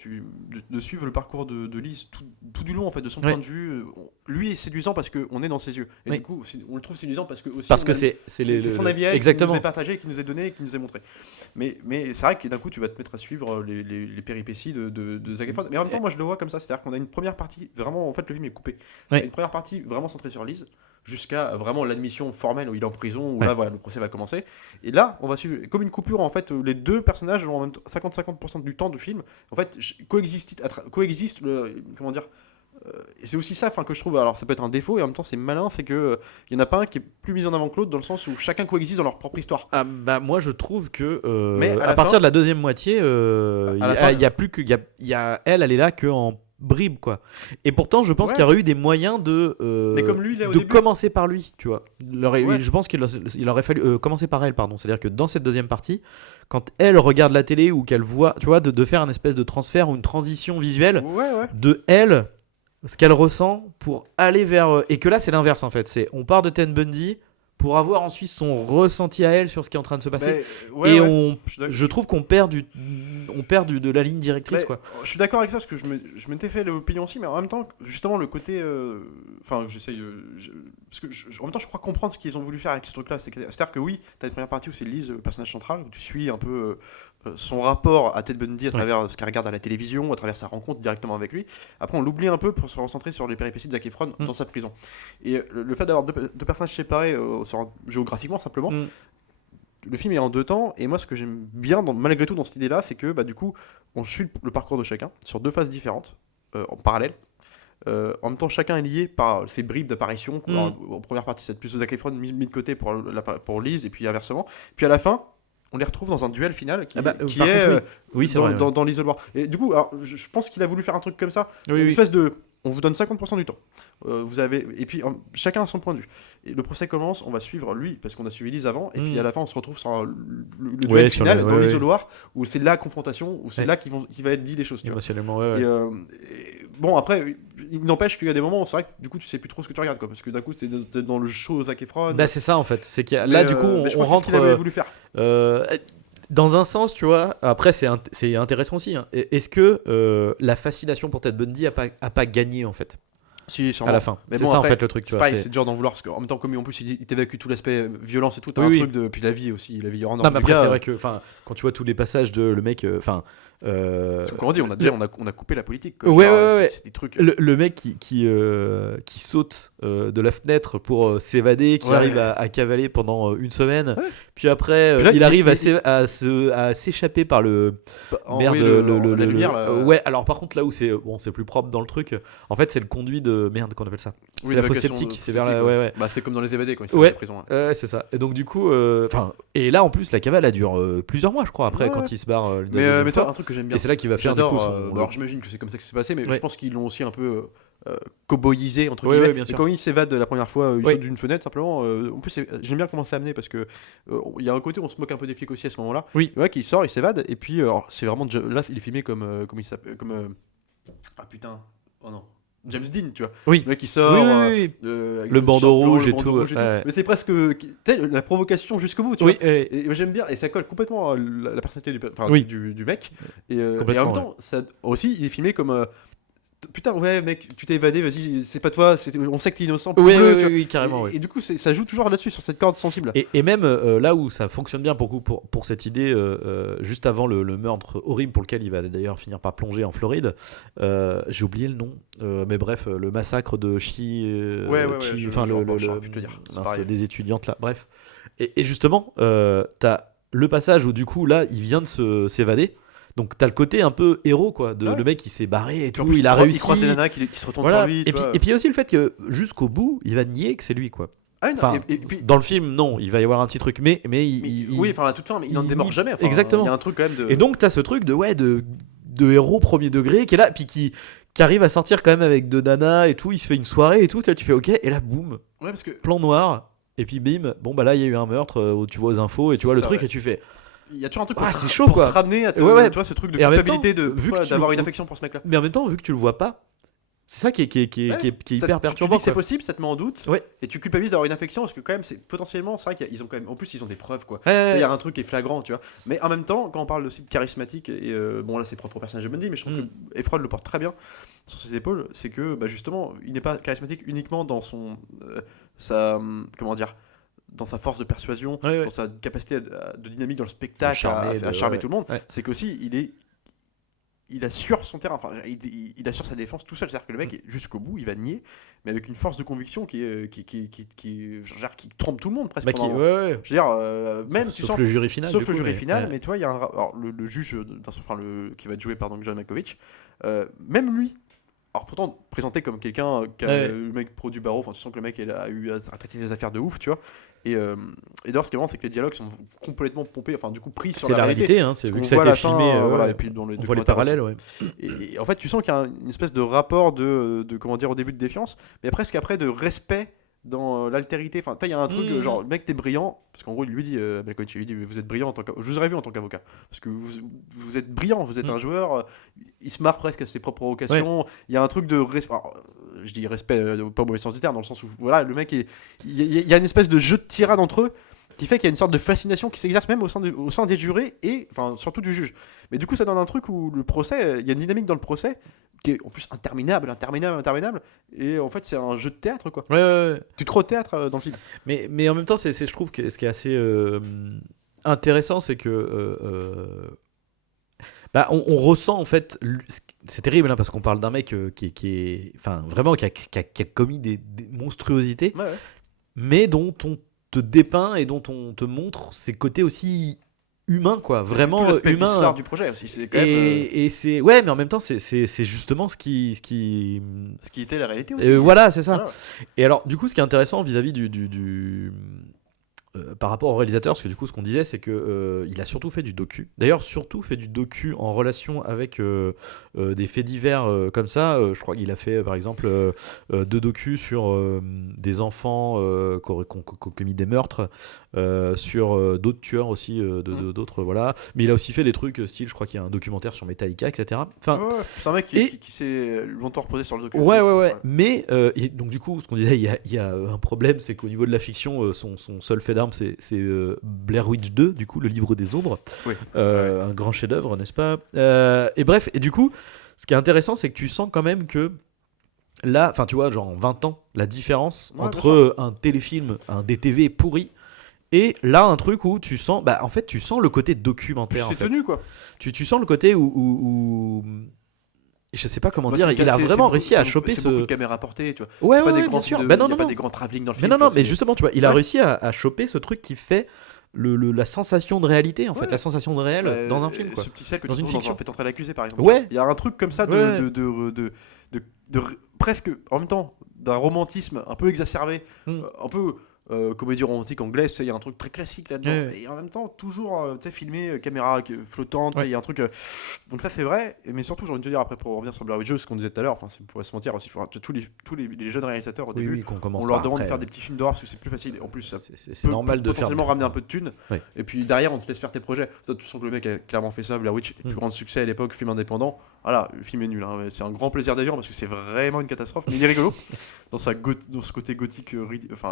de suivre le parcours de Lise tout du long en fait, de son point de vue, lui est séduisant parce qu'on est dans ses yeux, et du coup on le trouve séduisant parce que c'est son avis qui nous est partagé, qui nous est donné, qui nous est montré. Mais c'est vrai que d'un coup tu vas te mettre à suivre les péripéties de Zac Efron. Mais en même temps, moi je le vois comme ça, c'est-à-dire qu'on a une première partie, vraiment, en fait le film est coupé. Une première partie vraiment centrée sur Lise, jusqu'à vraiment l'admission formelle où il est en prison, où là voilà, le procès va commencer. Et là, on va suivre comme une coupure en fait, où les deux personnages ont en même temps 50-50% du temps du film, en fait, coexistent comment dire. Et c'est aussi ça que je trouve, alors ça peut être un défaut et en même temps c'est malin, c'est que il y en a pas un qui est plus mis en avant que l'autre, dans le sens où chacun coexiste dans leur propre histoire. Moi je trouve que à partir de la deuxième moitié, il y a plus que elle est là que en bribes, quoi. Et pourtant je pense qu'il y aurait eu des moyens mais comme lui, de commencer par lui, tu vois. Je pense qu'il aurait fallu commencer par elle, pardon. C'est-à-dire que dans cette deuxième partie, quand elle regarde la télé ou qu'elle voit, tu vois, de faire un espèce de transfert ou une transition visuelle de elle, ce qu'elle ressent pour aller vers... Et que là c'est l'inverse en fait, on part de Ted Bundy pour avoir ensuite son ressenti à elle sur ce qui est en train de se passer, je trouve qu'on perd de la ligne directrice, quoi. Je suis d'accord avec ça, parce que je m'étais fait l'opinion aussi, mais en même temps justement le côté j'essaye parce que en même temps je crois comprendre ce qu'ils ont voulu faire avec ce truc là, c'est-à-dire que oui, t'as une première partie où c'est Lise, le personnage central, où tu suis un peu son rapport à Ted Bundy à travers ce qu'elle regarde à la télévision, à travers sa rencontre directement avec lui. Après on l'oublie un peu pour se recentrer sur les péripéties de Zac Efron dans sa prison, et le fait d'avoir deux personnages séparés géographiquement simplement, le film est en deux temps, et moi ce que j'aime bien malgré tout dans cette idée là, c'est que du coup on suit le parcours de chacun sur deux phases différentes en parallèle. En même temps, chacun est lié par ces bribes d'apparition. En première partie, c'est plus de Zac Efron mis de côté pour Lise, et puis inversement. Puis à la fin, on les retrouve dans un duel final qui est dans l'isoloir. Et du coup, alors, je pense qu'il a voulu faire un truc comme ça, une espèce de... On vous donne 50% du temps. Et puis chacun a son point de vue. Et le procès commence, on va suivre lui, parce qu'on a suivi Lise avant, et puis à la fin on se retrouve sur le duel final dans l'isoloir, où c'est la confrontation, où c'est là qu'il va être dit les choses. Émotionnellement, et bon, après, il n'empêche qu'il y a des moments où c'est vrai que du coup tu sais plus trop ce que tu regardes, quoi, parce que d'un coup c'est dans le show Zac Efron. C'est ça en fait, c'est qu'il y a... là du coup on rentre... C'est ce qu'il avait voulu faire. Dans un sens, tu vois, après c'est intéressant aussi, hein. Est-ce que la fascination pour Ted Bundy a pas gagné en fait? Si, sûrement. À la fin. Mais c'est bon, ça après, en fait le truc. C'est dur d'en vouloir, parce qu'en même temps, comme en plus il t'évacue tout l'aspect violence et tout, t'as un truc de. Puis la vie aussi, la vie hors norme. Non, mais après, c'est vrai que quand tu vois tous les passages de le mec. C'est comme on dit, on a coupé la politique. Quoi. Ouais, Genre, ouais. C'est des trucs. Le mec qui saute de la fenêtre pour s'évader, qui arrive à cavaler pendant une semaine, puis après Puis là, il arrive à s'échapper par le la lumière là. ouais, alors par contre là où c'est plus propre dans le truc, en fait c'est le conduit de merde qu'on appelle ça. C'est la fosse septique, c'est vers la ouais. Bah c'est comme dans les évadés quand ils sont en prison. Ouais, c'est ça. Et donc du coup et là en plus la cavale elle dure plusieurs mois je crois après quand il se barre mais toi un truc que j'aime bien. Et c'est là qu'il va faire du coup alors j'imagine que c'est comme ça que c'est passé, mais je pense qu'ils l'ont aussi un peu cowboyisé entre Ouais, guillemets. bien sûr. Et quand il s'évade la première fois, il saute d'une fenêtre simplement. En plus, j'aime bien comment c'est amené parce que il y a un côté où on se moque un peu des flics aussi à ce moment-là. Oui. Le mec il sort, il s'évade et puis alors, c'est vraiment là il est filmé comme il s'appelle ah putain oh non. James Dean, tu vois. Oui. Le mec qui sort, avec le bandeau rouge et tout. Mais c'est presque la provocation jusqu'au bout, tu vois. Et j'aime bien, et ça colle complètement à la personnalité du mec. Et en même temps, ça aussi, il est filmé comme putain, ouais, mec, tu t'es évadé, vas-y, c'est pas toi, on sait que t'es innocent. Oui, carrément. Et du coup, ça joue toujours là-dessus, sur cette corde sensible. Et même là où ça fonctionne bien pour cette idée, juste avant le meurtre horrible pour lequel il va d'ailleurs finir par plonger en Floride, j'ai oublié le nom, mais bref, le massacre de des étudiantes là, bref. Et justement, t'as le passage où du coup, là, il vient de s'évader. Donc t'as le côté un peu héros quoi, le mec qui s'est barré et tout, il a réussi. Il croise des nanas qui se retournent sur lui. Et puis il y a aussi le fait que jusqu'au bout, il va nier que c'est lui quoi. Et puis, dans le film, non, il va y avoir un petit truc, mais oui, enfin à toute fin, mais il n'en démord jamais. Exactement. Il y a un truc quand même de. Et donc t'as ce truc de héros premier degré qui est là, puis qui arrive à sortir quand même avec deux nanas et tout, il se fait une soirée et tout, là tu fais ok, et là boum, parce que plan noir, et puis bim, bon bah là il y a eu un meurtre où tu vois aux infos et tu vois le truc ouais. et tu fais. Il y a toujours un truc c'est chaud pour quoi. te ramener à tu vois ce truc de culpabilité d'avoir une affection pour ce mec là. Mais en même temps vu que tu le vois pas, c'est ça qui est hyper perturbant. Tu dis que c'est possible, ça te met en doute ouais. Et tu culpabilises d'avoir une affection parce que quand même c'est potentiellement c'est vrai qu'ils ont quand même en plus ils ont des preuves quoi. Il y a un truc qui est flagrant tu vois. Mais en même temps quand on parle aussi de charismatique et bon là c'est propre au personnage de Bundy mais je trouve que Efron le porte très bien sur ses épaules, c'est que justement il n'est pas charismatique uniquement dans son dans sa force de persuasion, dans sa capacité de dynamique dans le spectacle, à charmer tout le monde, c'est qu'aussi il assure son terrain, enfin il assure sa défense tout seul, c'est-à-dire que le mec jusqu'au bout il va nier, mais avec une force de conviction qui trompe tout le monde presque. Je veux dire, même sauf le jury final. Sauf le jury final, mais tu vois il y a le juge, qui va être joué par John Malkovich, même lui. Alors pourtant présenté comme quelqu'un qui a le mec pro du barreau, enfin tu sens que le mec a eu à traiter des affaires de ouf, tu vois. Et d'ailleurs ce qui est marrant c'est que les dialogues sont complètement pompés, enfin du coup pris sur la réalité. C'est vu que ça a été filmé, et puis dans les on voit les parallèles, et en fait tu sens qu'il y a une espèce de rapport de comment dire au début de défiance, mais presque après de respect dans l'altérité. Enfin il y a un truc genre le mec t'es brillant, parce qu'en gros il lui dit Malkovich lui dit vous êtes brillant je vous aurais vu en tant qu'avocat parce que vous êtes brillant, vous êtes un joueur, il se marre presque à ses propres provocations. Il y a un truc de respect, je dis respect pas au mauvais sens du terme, dans le sens où voilà le mec il y a une espèce de jeu de tirade entre eux qui fait qu'il y a une sorte de fascination qui s'exerce même au sein des jurés et enfin surtout du juge. Mais du coup ça donne un truc où le procès, il y a une dynamique dans le procès qui est en plus interminable, et en fait c'est un jeu de théâtre quoi. Tu te crois au théâtre dans le film. Mais en même temps c'est je trouve que ce qui est assez intéressant c'est que on ressent en fait, c'est terrible parce qu'on parle d'un mec qui est enfin vraiment qui a commis des monstruosités, mais dont on te dépeint et dont on te montre ses côtés aussi humains quoi, vraiment c'est tout l'aspect humain viscéral du projet aussi, c'est quand même et c'est mais en même temps c'est justement ce qui était la réalité aussi. Voilà, c'est ça. Voilà. Et alors du coup ce qui est intéressant vis-à-vis du par rapport au réalisateur, parce que du coup ce qu'on disait c'est que il a surtout fait du docu. D'ailleurs surtout fait du docu en relation avec des faits divers comme ça. Je crois qu'il a fait par exemple 2 docus sur des enfants qui ont commis des meurtres, sur d'autres tueurs aussi, d'autres voilà. Mais il a aussi fait des trucs style, je crois qu'il y a un documentaire sur Metallica, etc. Enfin, c'est un mec qui s'est longtemps reposé sur le docu. Ouais. Mais donc du coup ce qu'on disait, il y a un problème, c'est qu'au niveau de la fiction, son seul fait d'arme c'est Blair Witch 2, du coup le livre des ombres, un grand chef-d'œuvre, n'est-ce pas, et bref, et du coup ce qui est intéressant c'est que tu sens quand même que là, enfin tu vois, genre en 20 ans la différence entre un téléfilm, un DTV pourri Et là, un truc où tu sens, en fait, tu sens le côté documentaire. C'est en fait. tenu quoi. Tu sens le côté où je sais pas comment Bah, dire, c'est- il a c'est- vraiment c'est réussi beaucoup- à choper C'est beaucoup ce. de caméras portées, tu vois. Ouais, C'est pas des bien grands sûr. films Ben il non, y a non, pas non. des grands travelling dans le Mais film. non, tu non, vois, mais c'est- justement, tu vois, il a réussi à choper ce truc qui fait la sensation de réalité, en fait, Ouais. la sensation de réel Bah, dans un film, quoi. Ce petit sel que Dans tu une trouves dans fiction. un fait entrer l'accusé par exemple. Ouais. Il y a un truc comme ça Ouais. de presque en même temps d'un romantisme un peu exacerbé, un peu comédie romantique anglaise, il y a un truc très classique là-dedans. Ouais. Et en même temps toujours tu sais filmé caméra flottante, tu sais, Ouais. il y a un truc donc ça c'est vrai, mais surtout j'ai envie de te dire après pour revenir sur Blair Witch Jones, ce qu'on disait tout à l'heure, enfin on pourrait se mentir aussi, tous les jeunes réalisateurs au Oui, début oui, qu'on commence on leur par demande après, de faire des petits films d'horreur parce que c'est plus facile et en plus ça c'est normal de faire. potentiellement ramener un peu de thunes. Ouais. Et puis derrière on te laisse faire tes projets. Ça, tu sens que le mec a clairement fait ça. Blair Witch était le plus grand succès à l'époque, film indépendant. Voilà, le film est nul, hein, mais c'est un grand plaisir d'ailleurs parce que c'est vraiment une catastrophe, mais il est rigolo dans ce côté gothique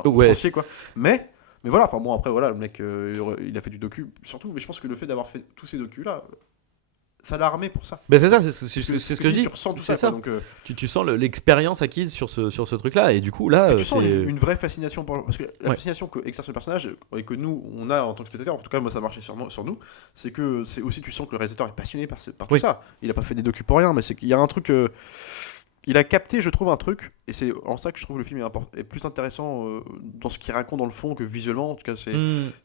outrancier, quoi. Mais voilà, enfin bon après voilà, le mec il a fait du docu surtout, mais je pense que le fait d'avoir fait tous ces docus là ça l'a armé pour ça. C'est ça, c'est Parce ce que je dis. Tu ressens tout C'est ça, ça. quoi, donc Tu sens l'expérience acquise sur ce truc-là, et du coup là, tu sens c'est. une vraie fascination parce que la Ouais. fascination que exerce le personnage et que nous on a en tant que spectateur, en tout cas moi ça marchait sur nous, c'est que c'est aussi tu sens que le réalisateur est passionné par tout Oui. ça. Il a pas fait des docus pour rien, mais c'est qu'il y a un truc il a capté, je trouve, un truc, et c'est en ça que je trouve le film est plus intéressant dans ce qu'il raconte dans le fond que visuellement. En tout cas, c'est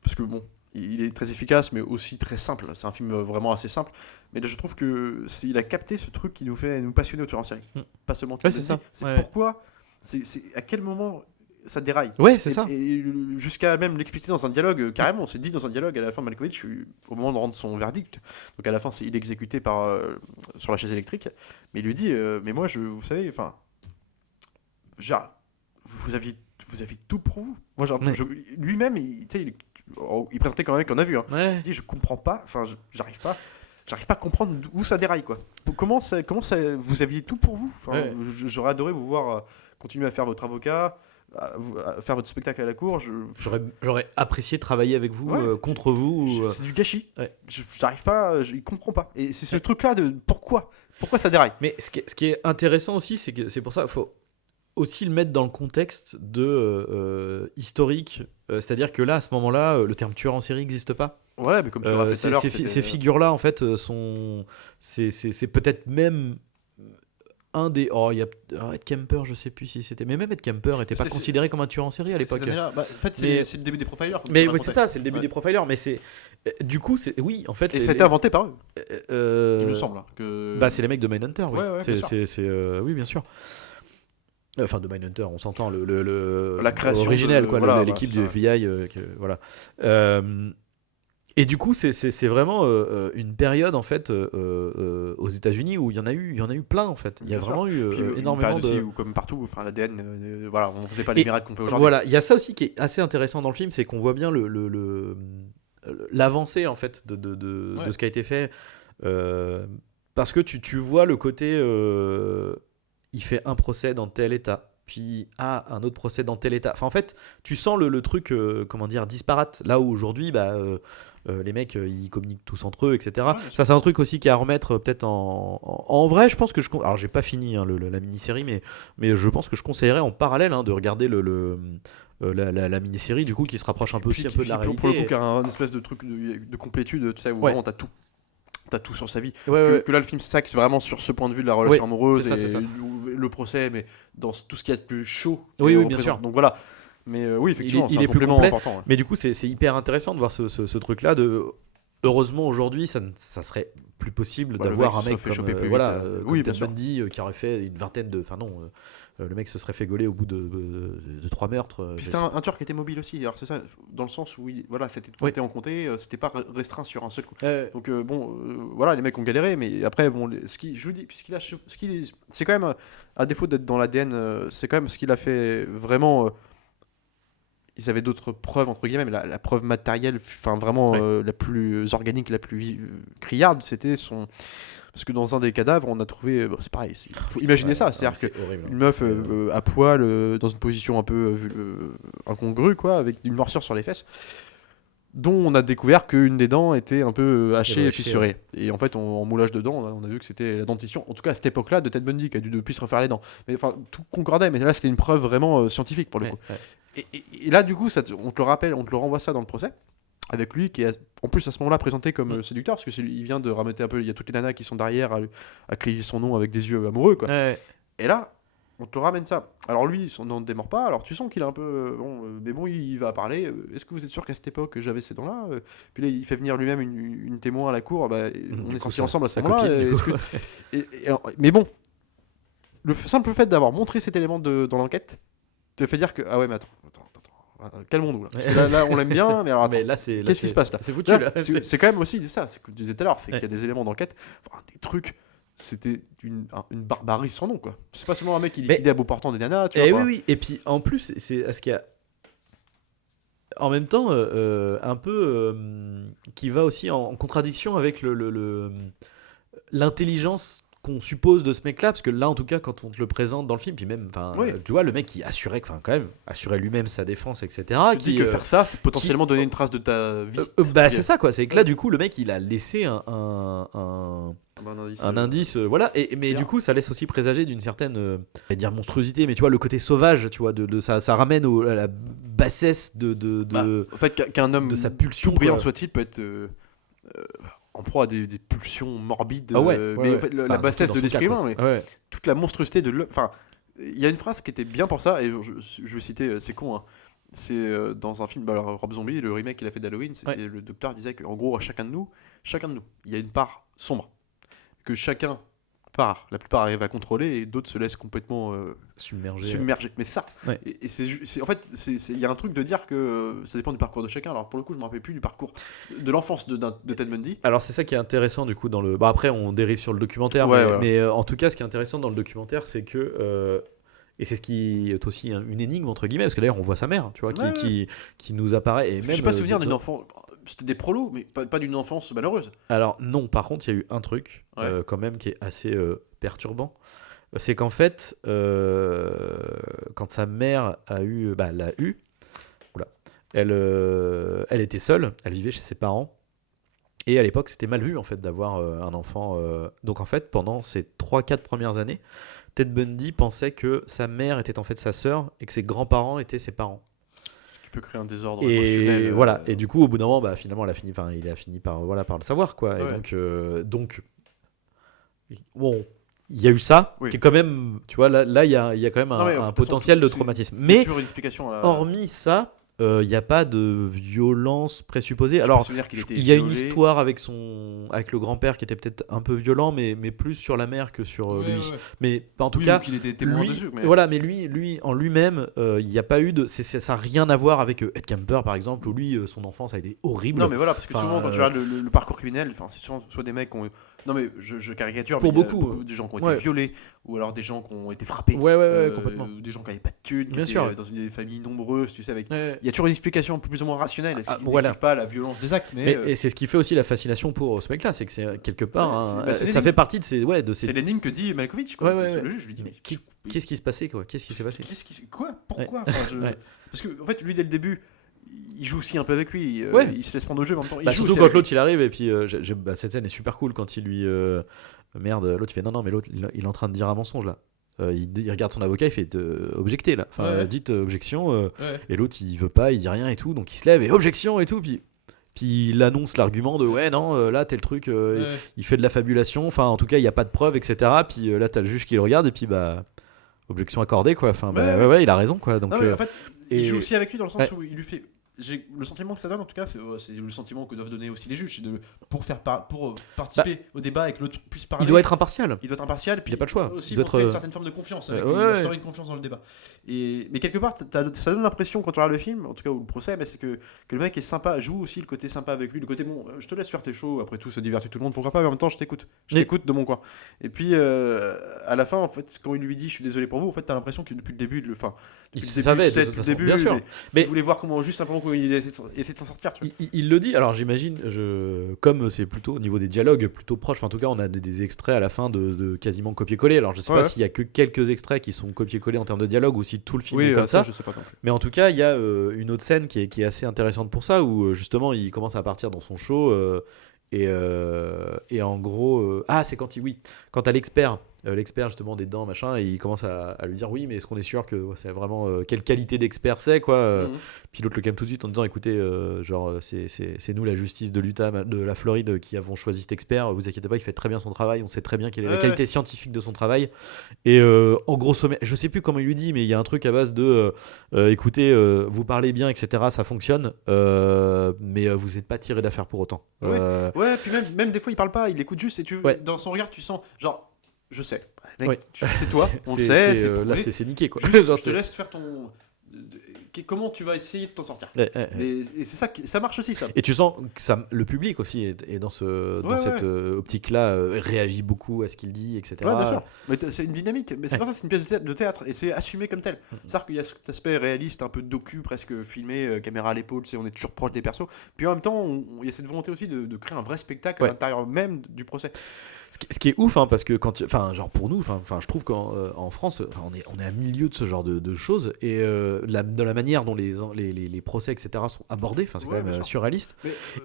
parce que bon, il est très efficace, mais aussi très simple. C'est un film vraiment assez simple, mais là, je trouve que il a capté ce truc qui nous fait nous passionner au tueur en série. Pas seulement. Ouais, c'est ça. C'est Ouais. pourquoi, c'est à quel moment ça déraille. Ouais, c'est Et- ça. Et jusqu'à même l'expliciter dans un dialogue, carrément, on s'est dit dans un dialogue à la fin, Malkovich, au moment de rendre son verdict, donc à la fin, il est exécuté sur la chaise électrique, mais il lui dit, mais moi, vous savez, enfin, genre, vous aviez tout pour vous. Moi, genre, Ouais. lui-même, tu sais, il présentait quand même qu'on a vu, hein. Ouais. Il dit, je comprends pas, enfin, j'arrive pas à comprendre où ça déraille, quoi. Comment ça, vous aviez tout pour vous. Enfin, Ouais. j'aurais adoré vous voir continuer à faire votre avocat, à faire votre spectacle à la cour. J'aurais apprécié travailler avec vous, Ouais. contre vous. C'est du gâchis. Ouais. J'arrive pas, il comprend pas. Et c'est ce truc-là de pourquoi ça déraille. Mais ce qui est intéressant aussi, c'est que c'est pour ça qu'il faut aussi le mettre dans le contexte de historique. C'est-à-dire que là, à ce moment-là, le terme tueur en série n'existe pas. Voilà, mais comme tu le rappelais tout à l'heure, Ces figures-là, en fait, sont. C'est peut-être même un des. Oh, il y a Ed Kemper, je sais plus si c'était. Mais même Ed Kemper n'était pas considéré comme un tueur en série à l'époque. En fait, Mais- c'est le début des profilers. comme Mais tu oui, c'est racontais. ça, c'est le début Ouais. des profilers. Mais c'est. Du coup, c'est. Oui, en fait. Et ça a été inventé par eux, il il me semble. Hein, que... Bah, c'est les mecs de Mindhunter, oui. Ouais, ouais, bien sûr. Oui, bien sûr. Enfin, de Mindhunter, on s'entend, La création originel, de- quoi, voilà, l'équipe voilà, du c'est FBI, voilà. Et du coup, c'est vraiment une période en fait aux États-Unis où il y en a eu plein en fait. Il y a Bien vraiment eu Puis, une énormément période aussi de. où, comme partout, enfin, l'ADN, voilà, on faisait pas les Et miracles qu'on fait aujourd'hui. Voilà, il y a ça aussi qui est assez intéressant dans le film, c'est qu'on voit bien l'avancée en fait de Ouais. ce qui a été fait, parce que tu vois le côté, il fait un procès dans tel état, puis un autre procès dans tel état. Enfin en fait, tu sens le truc, comment dire, disparate. Là où aujourd'hui, les mecs, ils communiquent tous entre eux, etc. Ouais, bien sûr. Ça, c'est un truc aussi qui est à remettre peut-être en vrai. Je pense que alors j'ai pas fini hein, la mini-série, mais je pense que je conseillerais en parallèle de regarder la mini-série du coup qui se rapproche un peu aussi un peu de la réalité. Pour le coup, qui a un espèce de truc de complétude, tu sais, où Ouais. vraiment t'as tout sur sa vie. Ouais. Que là, le film s'axe vraiment sur ce point de vue de la relation Ouais, amoureuse c'est ça. le procès, mais dans tout ce qu'il y a de plus chaud. Oui, qu'il oui, bien représente. sûr. Donc voilà. Mais oui, effectivement, il c'est est un plus complément complet. important. Ouais. Mais du coup, c'est hyper intéressant de voir ce truc-là. Heureusement, aujourd'hui, ça serait plus possible Bah, le d'avoir mec un se mec serait fait comme, choper plus voilà, vite, comme oui, Ted bien sûr. Bundy qui aurait fait une vingtaine de. Enfin, non, le mec se serait fait gauler au bout de 3 meurtres. Puis c'était un tueur qui était mobile aussi. Alors c'est ça, dans le sens où voilà, c'était de comté en comté, c'était pas restreint sur un seul coup. Donc voilà, les mecs ont galéré, mais après bon, je vous dis, c'est quand même à défaut d'être dans l'ADN, c'est quand même ce qu'il a fait vraiment. Ils avaient d'autres preuves entre guillemets, mais la preuve matérielle, enfin vraiment la plus organique, la plus criarde, c'était son. Parce que dans un des cadavres, on a trouvé. C'est pareil, il faut imaginer ça. C'est-à-dire qu'une meuf à poil, dans une position un peu incongrue, quoi, avec une morsure sur les fesses, dont on a découvert qu'une des dents était un peu hachée et fissurée. Et en fait, en moulage de dents, on a vu que c'était la dentition, en tout cas à cette époque-là, de Ted Bundy, qui a dû depuis se refaire les dents. Mais enfin, tout concordait, mais là, c'était une preuve vraiment scientifique pour le coup. Et là, du coup, on te le rappelle, on te le renvoie ça dans le procès, avec lui qui est en plus à ce moment-là présenté comme séducteur, parce que il vient de rameuter un peu, il y a toutes les nanas qui sont derrière à crier son nom avec des yeux amoureux, quoi. Ouais. Et là, on te ramène ça. Alors lui, son nom ne démord pas, alors tu sens qu'il est un peu... mais bon, il va parler. Est-ce que vous êtes sûr qu'à cette époque, j'avais ces dents-là Puis là, il fait venir lui-même une témoin à la cour. Bah, on est sortis ensemble à ce moment-là. Mais bon, le simple fait d'avoir montré cet élément dans l'enquête te fait dire que... Ah ouais, mais attends. Calmons-nous là. Parce que là, on l'aime bien, mais alors attends, Mais là, qu'est-ce qui se passe là? C'est foutu là. C'est quand même aussi ça, c'est ce que je disais tout à l'heure, c'est qu'il y a des éléments d'enquête, des trucs, c'était une barbarie sans nom, quoi. C'est pas seulement un mec qui liquidait à bout portant des nanas, tu vois. Oui, et puis en plus, c'est ce qu'il y a en même temps un peu qui va aussi en contradiction avec l'intelligence qu'on suppose de ce mec-là, parce que là, en tout cas, quand on te le présente dans le film, puis même, tu vois, le mec qui assurait, quand même, assurait lui-même sa défense, etc. Tu dis que faire ça, c'est potentiellement donner une trace de ta vie. C'est ça, quoi. C'est que là, du coup, le mec, il a laissé un indice, voilà. Mais du coup, ça laisse aussi présager d'une certaine, je vais dire monstruosité, mais tu vois, le côté sauvage, tu vois, ça ramène à la bassesse en fait, qu'un homme de sa pulsion, tout brillant soit-il, peut être en proie à des pulsions morbides, mais en fait, la bassesse de l'esprit humain, mais toute la monstruosité de l'homme. Enfin, il y a une phrase qui était bien pour ça, et je vais citer, c'est con, hein. C'est dans un film, Rob Zombie, le remake qu'il a fait d'Halloween, le docteur disait qu'en gros, à chacun de nous, il y a une part sombre, que chacun la plupart arrivent à contrôler et d'autres se laissent complètement submerger. Mais ça, et en fait, il y a un truc de dire que ça dépend du parcours de chacun. Alors pour le coup, je me rappelle plus du parcours de l'enfance de Ted Bundy. Alors c'est ça qui est intéressant du coup dans le. Après, on dérive sur le documentaire, mais en tout cas, ce qui est intéressant dans le documentaire, c'est que et c'est ce qui est aussi une énigme entre guillemets, parce que d'ailleurs on voit sa mère, tu vois, qui nous apparaît. Et même, je n'ai pas souvenir d'une enfant. C'était des prolos, mais pas d'une enfance malheureuse. Alors non, par contre, il y a eu un truc quand même qui est assez perturbant. C'est qu'en fait, quand sa mère l'a eu, elle était seule, elle vivait chez ses parents. Et à l'époque, c'était mal vu en fait d'avoir un enfant. Donc en fait, pendant ces 3-4 premières années, Ted Bundy pensait que sa mère était en fait sa sœur et que ses grands-parents étaient ses parents. Peut créer un désordre émotionnel. Voilà. Et du coup, au bout d'un moment, finalement, il a fini par le savoir, quoi. Et donc, bon, il y a eu ça, qui est quand même, tu vois, là, il y a quand même un potentiel de traumatisme. Mais hormis ça, il n'y a pas de violence présupposée. Alors, il y a une histoire avec le grand-père qui était peut-être un peu violent, mais plus sur la mère que sur lui. Mais en tout cas, il était témoin dessus. Voilà, mais lui en lui-même, il n'y a pas eu de. Ça n'a rien à voir avec Ed Kemper, par exemple, où lui, son enfance a été horrible. Non, mais voilà, parce que souvent, quand tu regardes le parcours criminel, c'est soit des mecs qui ont. Non, mais je caricature, pour mais beaucoup, des gens qui ont été violés, ou alors des gens qui ont été frappés. Complètement. Ou des gens qui n'avaient pas de thunes, qui étaient dans une famille nombreuse, tu sais, avec. Il y a toujours une explication plus ou moins rationnelle, qui n'explique pas la violence des actes. Et c'est ce qui fait aussi la fascination pour ce mec-là, c'est que c'est quelque part, ça fait partie de ces. C'est l'énigme que dit Malkovich, quoi. C'est le juge, je lui dis. Qu'est-ce qui se passait, quoi? Qu'est-ce qui s'est passé? Quoi? Pourquoi? Parce que, en fait, lui, dès le début, il joue aussi un peu avec lui. Il se laisse prendre au jeu en même temps. Surtout quand l'autre il arrive, et puis cette scène est super cool quand il lui. Merde, l'autre il fait non, mais l'autre il est en train de dire un mensonge là. Il regarde son avocat, il fait objecter là. Dites objection. Et l'autre il veut pas, il dit rien et tout, donc il se lève et objection et tout. Puis il annonce l'argument de là tel truc, il fait de la fabulation. Enfin, en tout cas, il n'y a pas de preuve, etc. Puis là, t'as le juge qui le regarde et puis objection accordée quoi. Enfin, il a raison quoi. Donc, en fait, il joue aussi avec lui dans le sens où il lui fait. J'ai le sentiment que ça donne, en tout cas, c'est le sentiment que doivent donner aussi les juges, pour participer au débat et que l'autre puisse parler. Il doit être impartial. Il puis il n'y a pas le choix. Aussi montrer une certaine forme de confiance, avec une confiance dans le débat. Mais quelque part, ça donne l'impression quand tu regardes le film, en tout cas ou le procès, c'est que le mec est sympa, joue aussi le côté sympa avec lui, le côté bon, je te laisse faire tes shows, après tout, ça divertit tout le monde, pourquoi pas, mais en même temps, je t'écoute de mon coin. Et puis à la fin, en fait, quand il lui dit, je suis désolé pour vous, en fait, t'as l'impression que depuis le début, il savait depuis le début, bien sûr. Mais il voulait voir comment juste simplement il essaie de s'en sortir. Il le dit, alors j'imagine, comme c'est plutôt au niveau des dialogues plutôt proches, en tout cas on a des extraits à la fin de quasiment copier-coller. Alors je sais pas s'il y a que quelques extraits qui sont copier-coller en termes de dialogue ou si tout le film est comme ça. Je sais pas non plus. Mais en tout cas il y a une autre scène qui est assez intéressante pour ça, où justement il commence à partir dans son show et en gros c'est quand t'as l'expert l'expert justement des dents machin, et il commence à lui dire oui mais est-ce qu'on est sûr que c'est vraiment quelle qualité d'expert c'est quoi. Puis l'autre le calme tout de suite en disant écoutez genre c'est nous la justice de l'Utah de la Floride qui avons choisi cet expert, vous inquiétez pas, il fait très bien son travail, on sait très bien quelle est la qualité scientifique de son travail. Et en gros sommet, je sais plus comment il lui dit, mais il y a un truc à base de écoutez vous parlez bien etc, ça fonctionne mais vous n'êtes pas tiré d'affaire pour autant. Ouais, puis même des fois il parle pas, il écoute juste, et dans son regard tu sens genre je sais, mec, c'est toi, on le sait, là c'est niqué quoi. Juste, je te laisse faire ton comment tu vas essayer de t'en sortir. Et c'est ça ça marche aussi ça. Et tu sens que le public aussi est dans cette optique là, réagit beaucoup à ce qu'il dit etc. Ouais, bien sûr. Mais c'est une dynamique, mais c'est pas ça, c'est une pièce de théâtre et c'est assumé comme tel. C'est-à-dire qu'il y a cet aspect réaliste, un peu docu, presque filmé, caméra à l'épaule, on est toujours proche des persos. Puis en même temps, il y a cette volonté aussi de créer un vrai spectacle à l'intérieur même du procès. Ce qui est ouf, hein, parce que genre pour nous, je trouve qu'en France, on est à milieu de ce genre de choses, et dans la manière dont les procès, etc., sont abordés, c'est quand même surréaliste.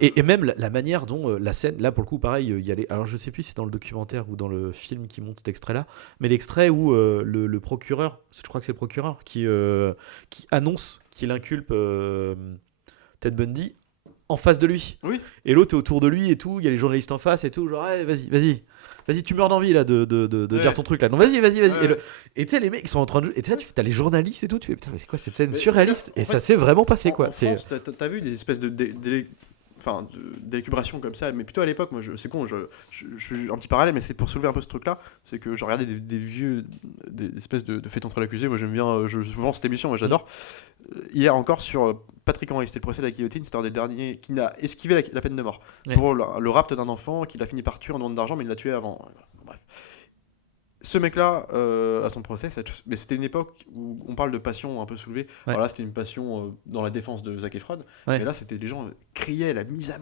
Et même la manière dont la scène, là pour le coup, pareil, il y a alors je sais plus si c'est dans le documentaire ou dans le film qui montre cet extrait-là, mais l'extrait où le procureur, je crois que c'est le procureur, qui annonce qu'il inculpe Ted Bundy en face de lui. Oui. Et l'autre est autour de lui et tout, il y a les journalistes en face et tout, genre hey, vas-y, tu meurs d'envie là de dire ton truc là. Non, vas-y. Et tu sais, les mecs ils sont en train de. Et là, t'as les journalistes et tout, tu fais putain, mais c'est quoi cette scène surréaliste? Et ça s'est vraiment passé quoi. En France, t'as vu des espèces d'élucubration comme ça, mais plutôt à l'époque, moi c'est con, je suis un petit parallèle, mais c'est pour soulever un peu ce truc là, c'est que je regardais des espèces de faits entre l'accusé, moi j'aime bien, je vends cette émission, moi j'adore. Hier encore sur Patrick Henry, c'était le procès de la guillotine, c'était un des derniers qui n'a esquivé la peine de mort pour le rapt d'un enfant qu'il a fini par tuer en demande d'argent, mais il l'a tué avant. Bref. Ce mec-là, à son procès, mais c'était une époque où on parle de passion un peu soulevée. Alors là, c'était une passion dans la défense de Zac Efron. Mais là, c'était les gens criaient la mise à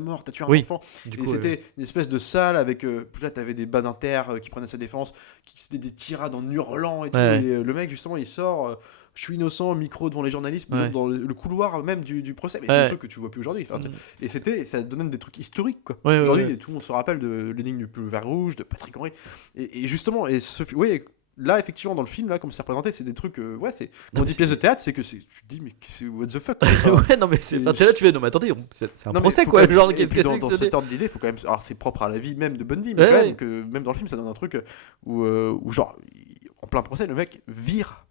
mort, t'as tué un enfant. C'était une espèce de salle avec. Là, t'avais des bas d'inter qui prenaient sa défense, c'était des tirades en hurlant et tout. Et le mec, justement, il sort. Je suis innocent, micro devant les journalistes, dans le couloir même du procès. Mais c'est un truc que tu vois plus aujourd'hui. Et ça donnait des trucs historiques, quoi. Aujourd'hui, tout le monde se rappelle de l'énigme du pullover rouge, de Patrick Henry. Et justement, là, effectivement, dans le film, là, comme c'est représenté, c'est des trucs. Quand on dit pièce de théâtre, c'est que tu te dis, mais c'est what the fuck. Non, mais t'es là, tu fais, non, mais attendez, c'est un procès, quoi. Genre, dans cet ordre d'idée, il faut quand même. Alors, c'est propre à la vie même de Bundy, mais quand même, que même dans le film, ça donne un truc où genre, en plein procès, le mec vire.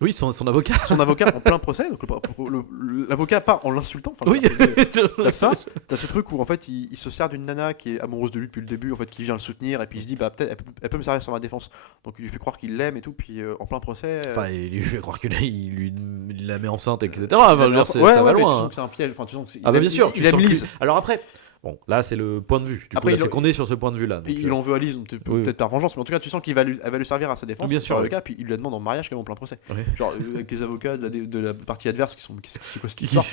Oui, son avocat. Son avocat en plein procès, donc l'avocat pas en l'insultant. Oui. T'as ce truc où en fait il se sert d'une nana qui est amoureuse de lui depuis le début, en fait, qui vient le soutenir, et puis il se dit bah peut-être elle peut me servir sur ma défense. Donc il lui fait croire qu'il l'aime et tout, puis en plein procès. Il lui fait croire qu'il la met enceinte, etc. Ça va loin. Tu sens que c'est un piège. Tu sens que bien sûr. Il aime Lise. Alors après. Bon, là c'est le point de vue. Du coup, c'est qu'on est sur ce point de vue-là. Il en veut à Lise, peut-être par vengeance, mais en tout cas, tu sens qu'elle va lui servir à sa défense. Bien sûr, le cas, puis il lui demande en mariage quand même en plein procès. Genre avec les avocats de la partie adverse c'est quoi cette histoire,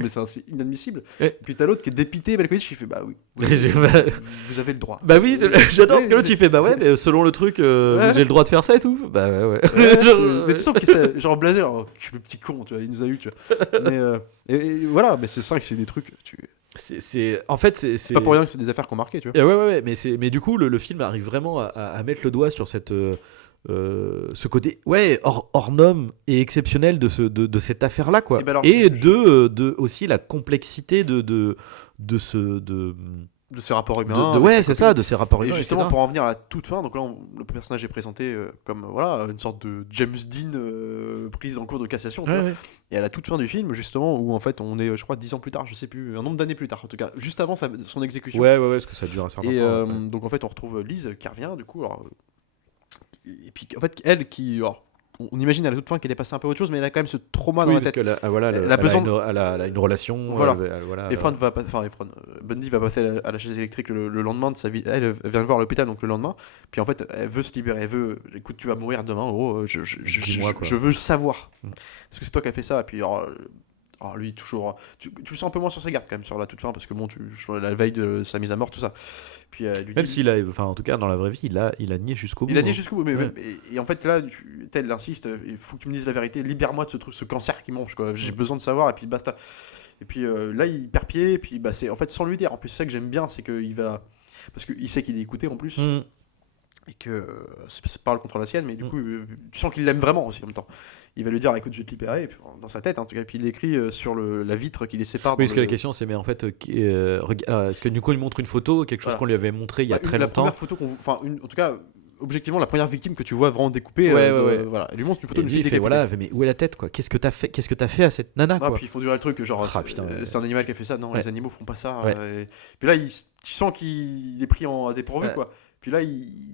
mais c'est inadmissible. Puis t'as l'autre qui est dépité, Malkovich, qui fait bah oui. Vous avez le droit. Bah oui, j'adore parce que l'autre il fait bah ouais, mais selon le truc, j'ai le droit de faire ça et tout. Bah ouais. Mais tu sens qu'il est genre blasé, le petit con, tu vois, il nous a eu, tu vois. Mais voilà, mais c'est ça que c'est des trucs. C'est pas pour rien que c'est des affaires qui ont marqué, tu vois. Ouais, mais du coup le film arrive vraiment à mettre le doigt sur ce côté hors norme et exceptionnel de cette affaire là, quoi. Et de aussi la complexité de ces rapports humains. De ces rapports humains. Et justement, pour en venir à la toute fin, donc là, le personnage est présenté comme une sorte de James Dean prise en cours de cassation. Tu vois. Et à la toute fin du film, justement, où en fait on est, je crois, 10 ans plus tard, je sais plus, un nombre d'années plus tard, en tout cas, juste avant son exécution. Ouais, parce que ça dure un certain temps. Donc en fait, on retrouve Lise qui revient, du coup. Et puis en fait, elle qui. Alors, on imagine à la toute fin qu'elle est passée un peu autre chose, mais elle a quand même ce trauma dans la tête. Elle a une relation. Bundy va passer à la chaise électrique le lendemain de sa vie. Elle vient voir l'hôpital donc le lendemain. Puis en fait, elle veut se libérer. Elle veut, écoute, tu vas mourir demain. Je veux savoir. Est-ce que c'est toi qui as fait ça? Et puis alors lui toujours, tu le sens un peu moins sur ses gardes quand même sur la toute fin, parce que bon, la veille de sa mise à mort, tout ça. Puis même s'il a, en tout cas dans la vraie vie, il a nié jusqu'au bout. Il a nié jusqu'au bout, et en fait là, elle insiste, il faut que tu me dises la vérité, libère-moi de ce cancer qui mange, quoi. J'ai besoin de savoir, et puis basta. Et puis là, il perd pied, et puis c'est en fait sans lui dire. En plus, c'est ça que j'aime bien, c'est qu'il va, parce qu'il sait qu'il est écouté en plus. et que c'est parle contre la sienne, mais du coup, tu sens qu'il l'aime vraiment aussi en même temps. Il va lui dire, écoute, je vais te libérer, et puis, dans sa tête, en tout cas, et puis il écrit sur la vitre qui les sépare. Oui, parce que la question c'est, mais en fait, est-ce que du coup il montre une photo, quelque chose qu'on lui avait montré il y a très la longtemps. première photo en tout cas, objectivement, la première victime que tu vois vraiment découpée, voilà, elle lui montre une photo Et de lui, il fait, voilà, mais où est la tête, quoi? Qu'est-ce que t'as fait à cette nana, quoi? Puis ils font durer le truc, genre, c'est un animal qui a fait ça, non, les animaux font pas ça. Puis là, tu sens qu'il est pris à dépourvu, quoi. Puis là, tu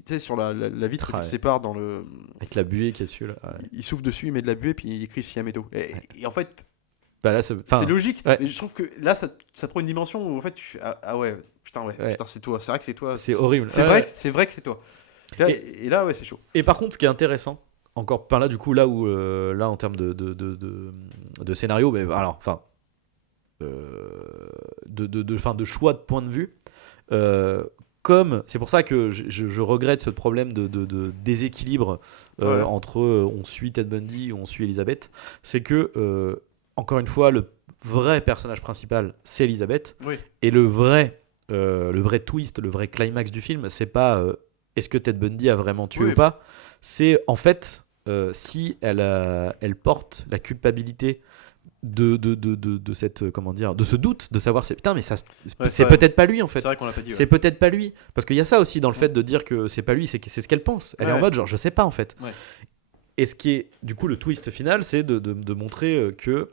sais, sur la vitre qui le sépare dans le. Avec la buée qui est dessus, là. Il souffle dessus, il met de la buée, puis il écrit Siameto. Et en fait, bah là, c'est logique, mais je trouve que là, ça prend une dimension où en fait, tu fais, putain, c'est toi. C'est vrai que c'est toi. C'est horrible. C'est vrai que c'est toi. Et là, c'est chaud. Et par contre, ce qui est intéressant, encore par là, du coup, là où, là, en termes de scénario, mais alors, enfin, de choix de point de vue, comme c'est pour ça que je regrette ce problème de déséquilibre entre on suit Ted Bundy ou on suit Elizabeth, c'est que encore une fois, le vrai personnage principal, c'est Elizabeth, et le vrai twist, le vrai climax du film, c'est pas est-ce que Ted Bundy a vraiment tué ou pas, c'est en fait si elle porte la culpabilité de cette, comment dire, de ce doute de savoir, c'est putain, mais ça c'est peut-être pas lui en fait. C'est vrai qu'on l'a pas dit. C'est peut-être pas lui, parce qu'il y a ça aussi dans le fait de dire que c'est pas lui, c'est ce qu'elle pense. Elle est en mode genre je sais pas en fait. Et ce qui est du coup le twist final, c'est de montrer que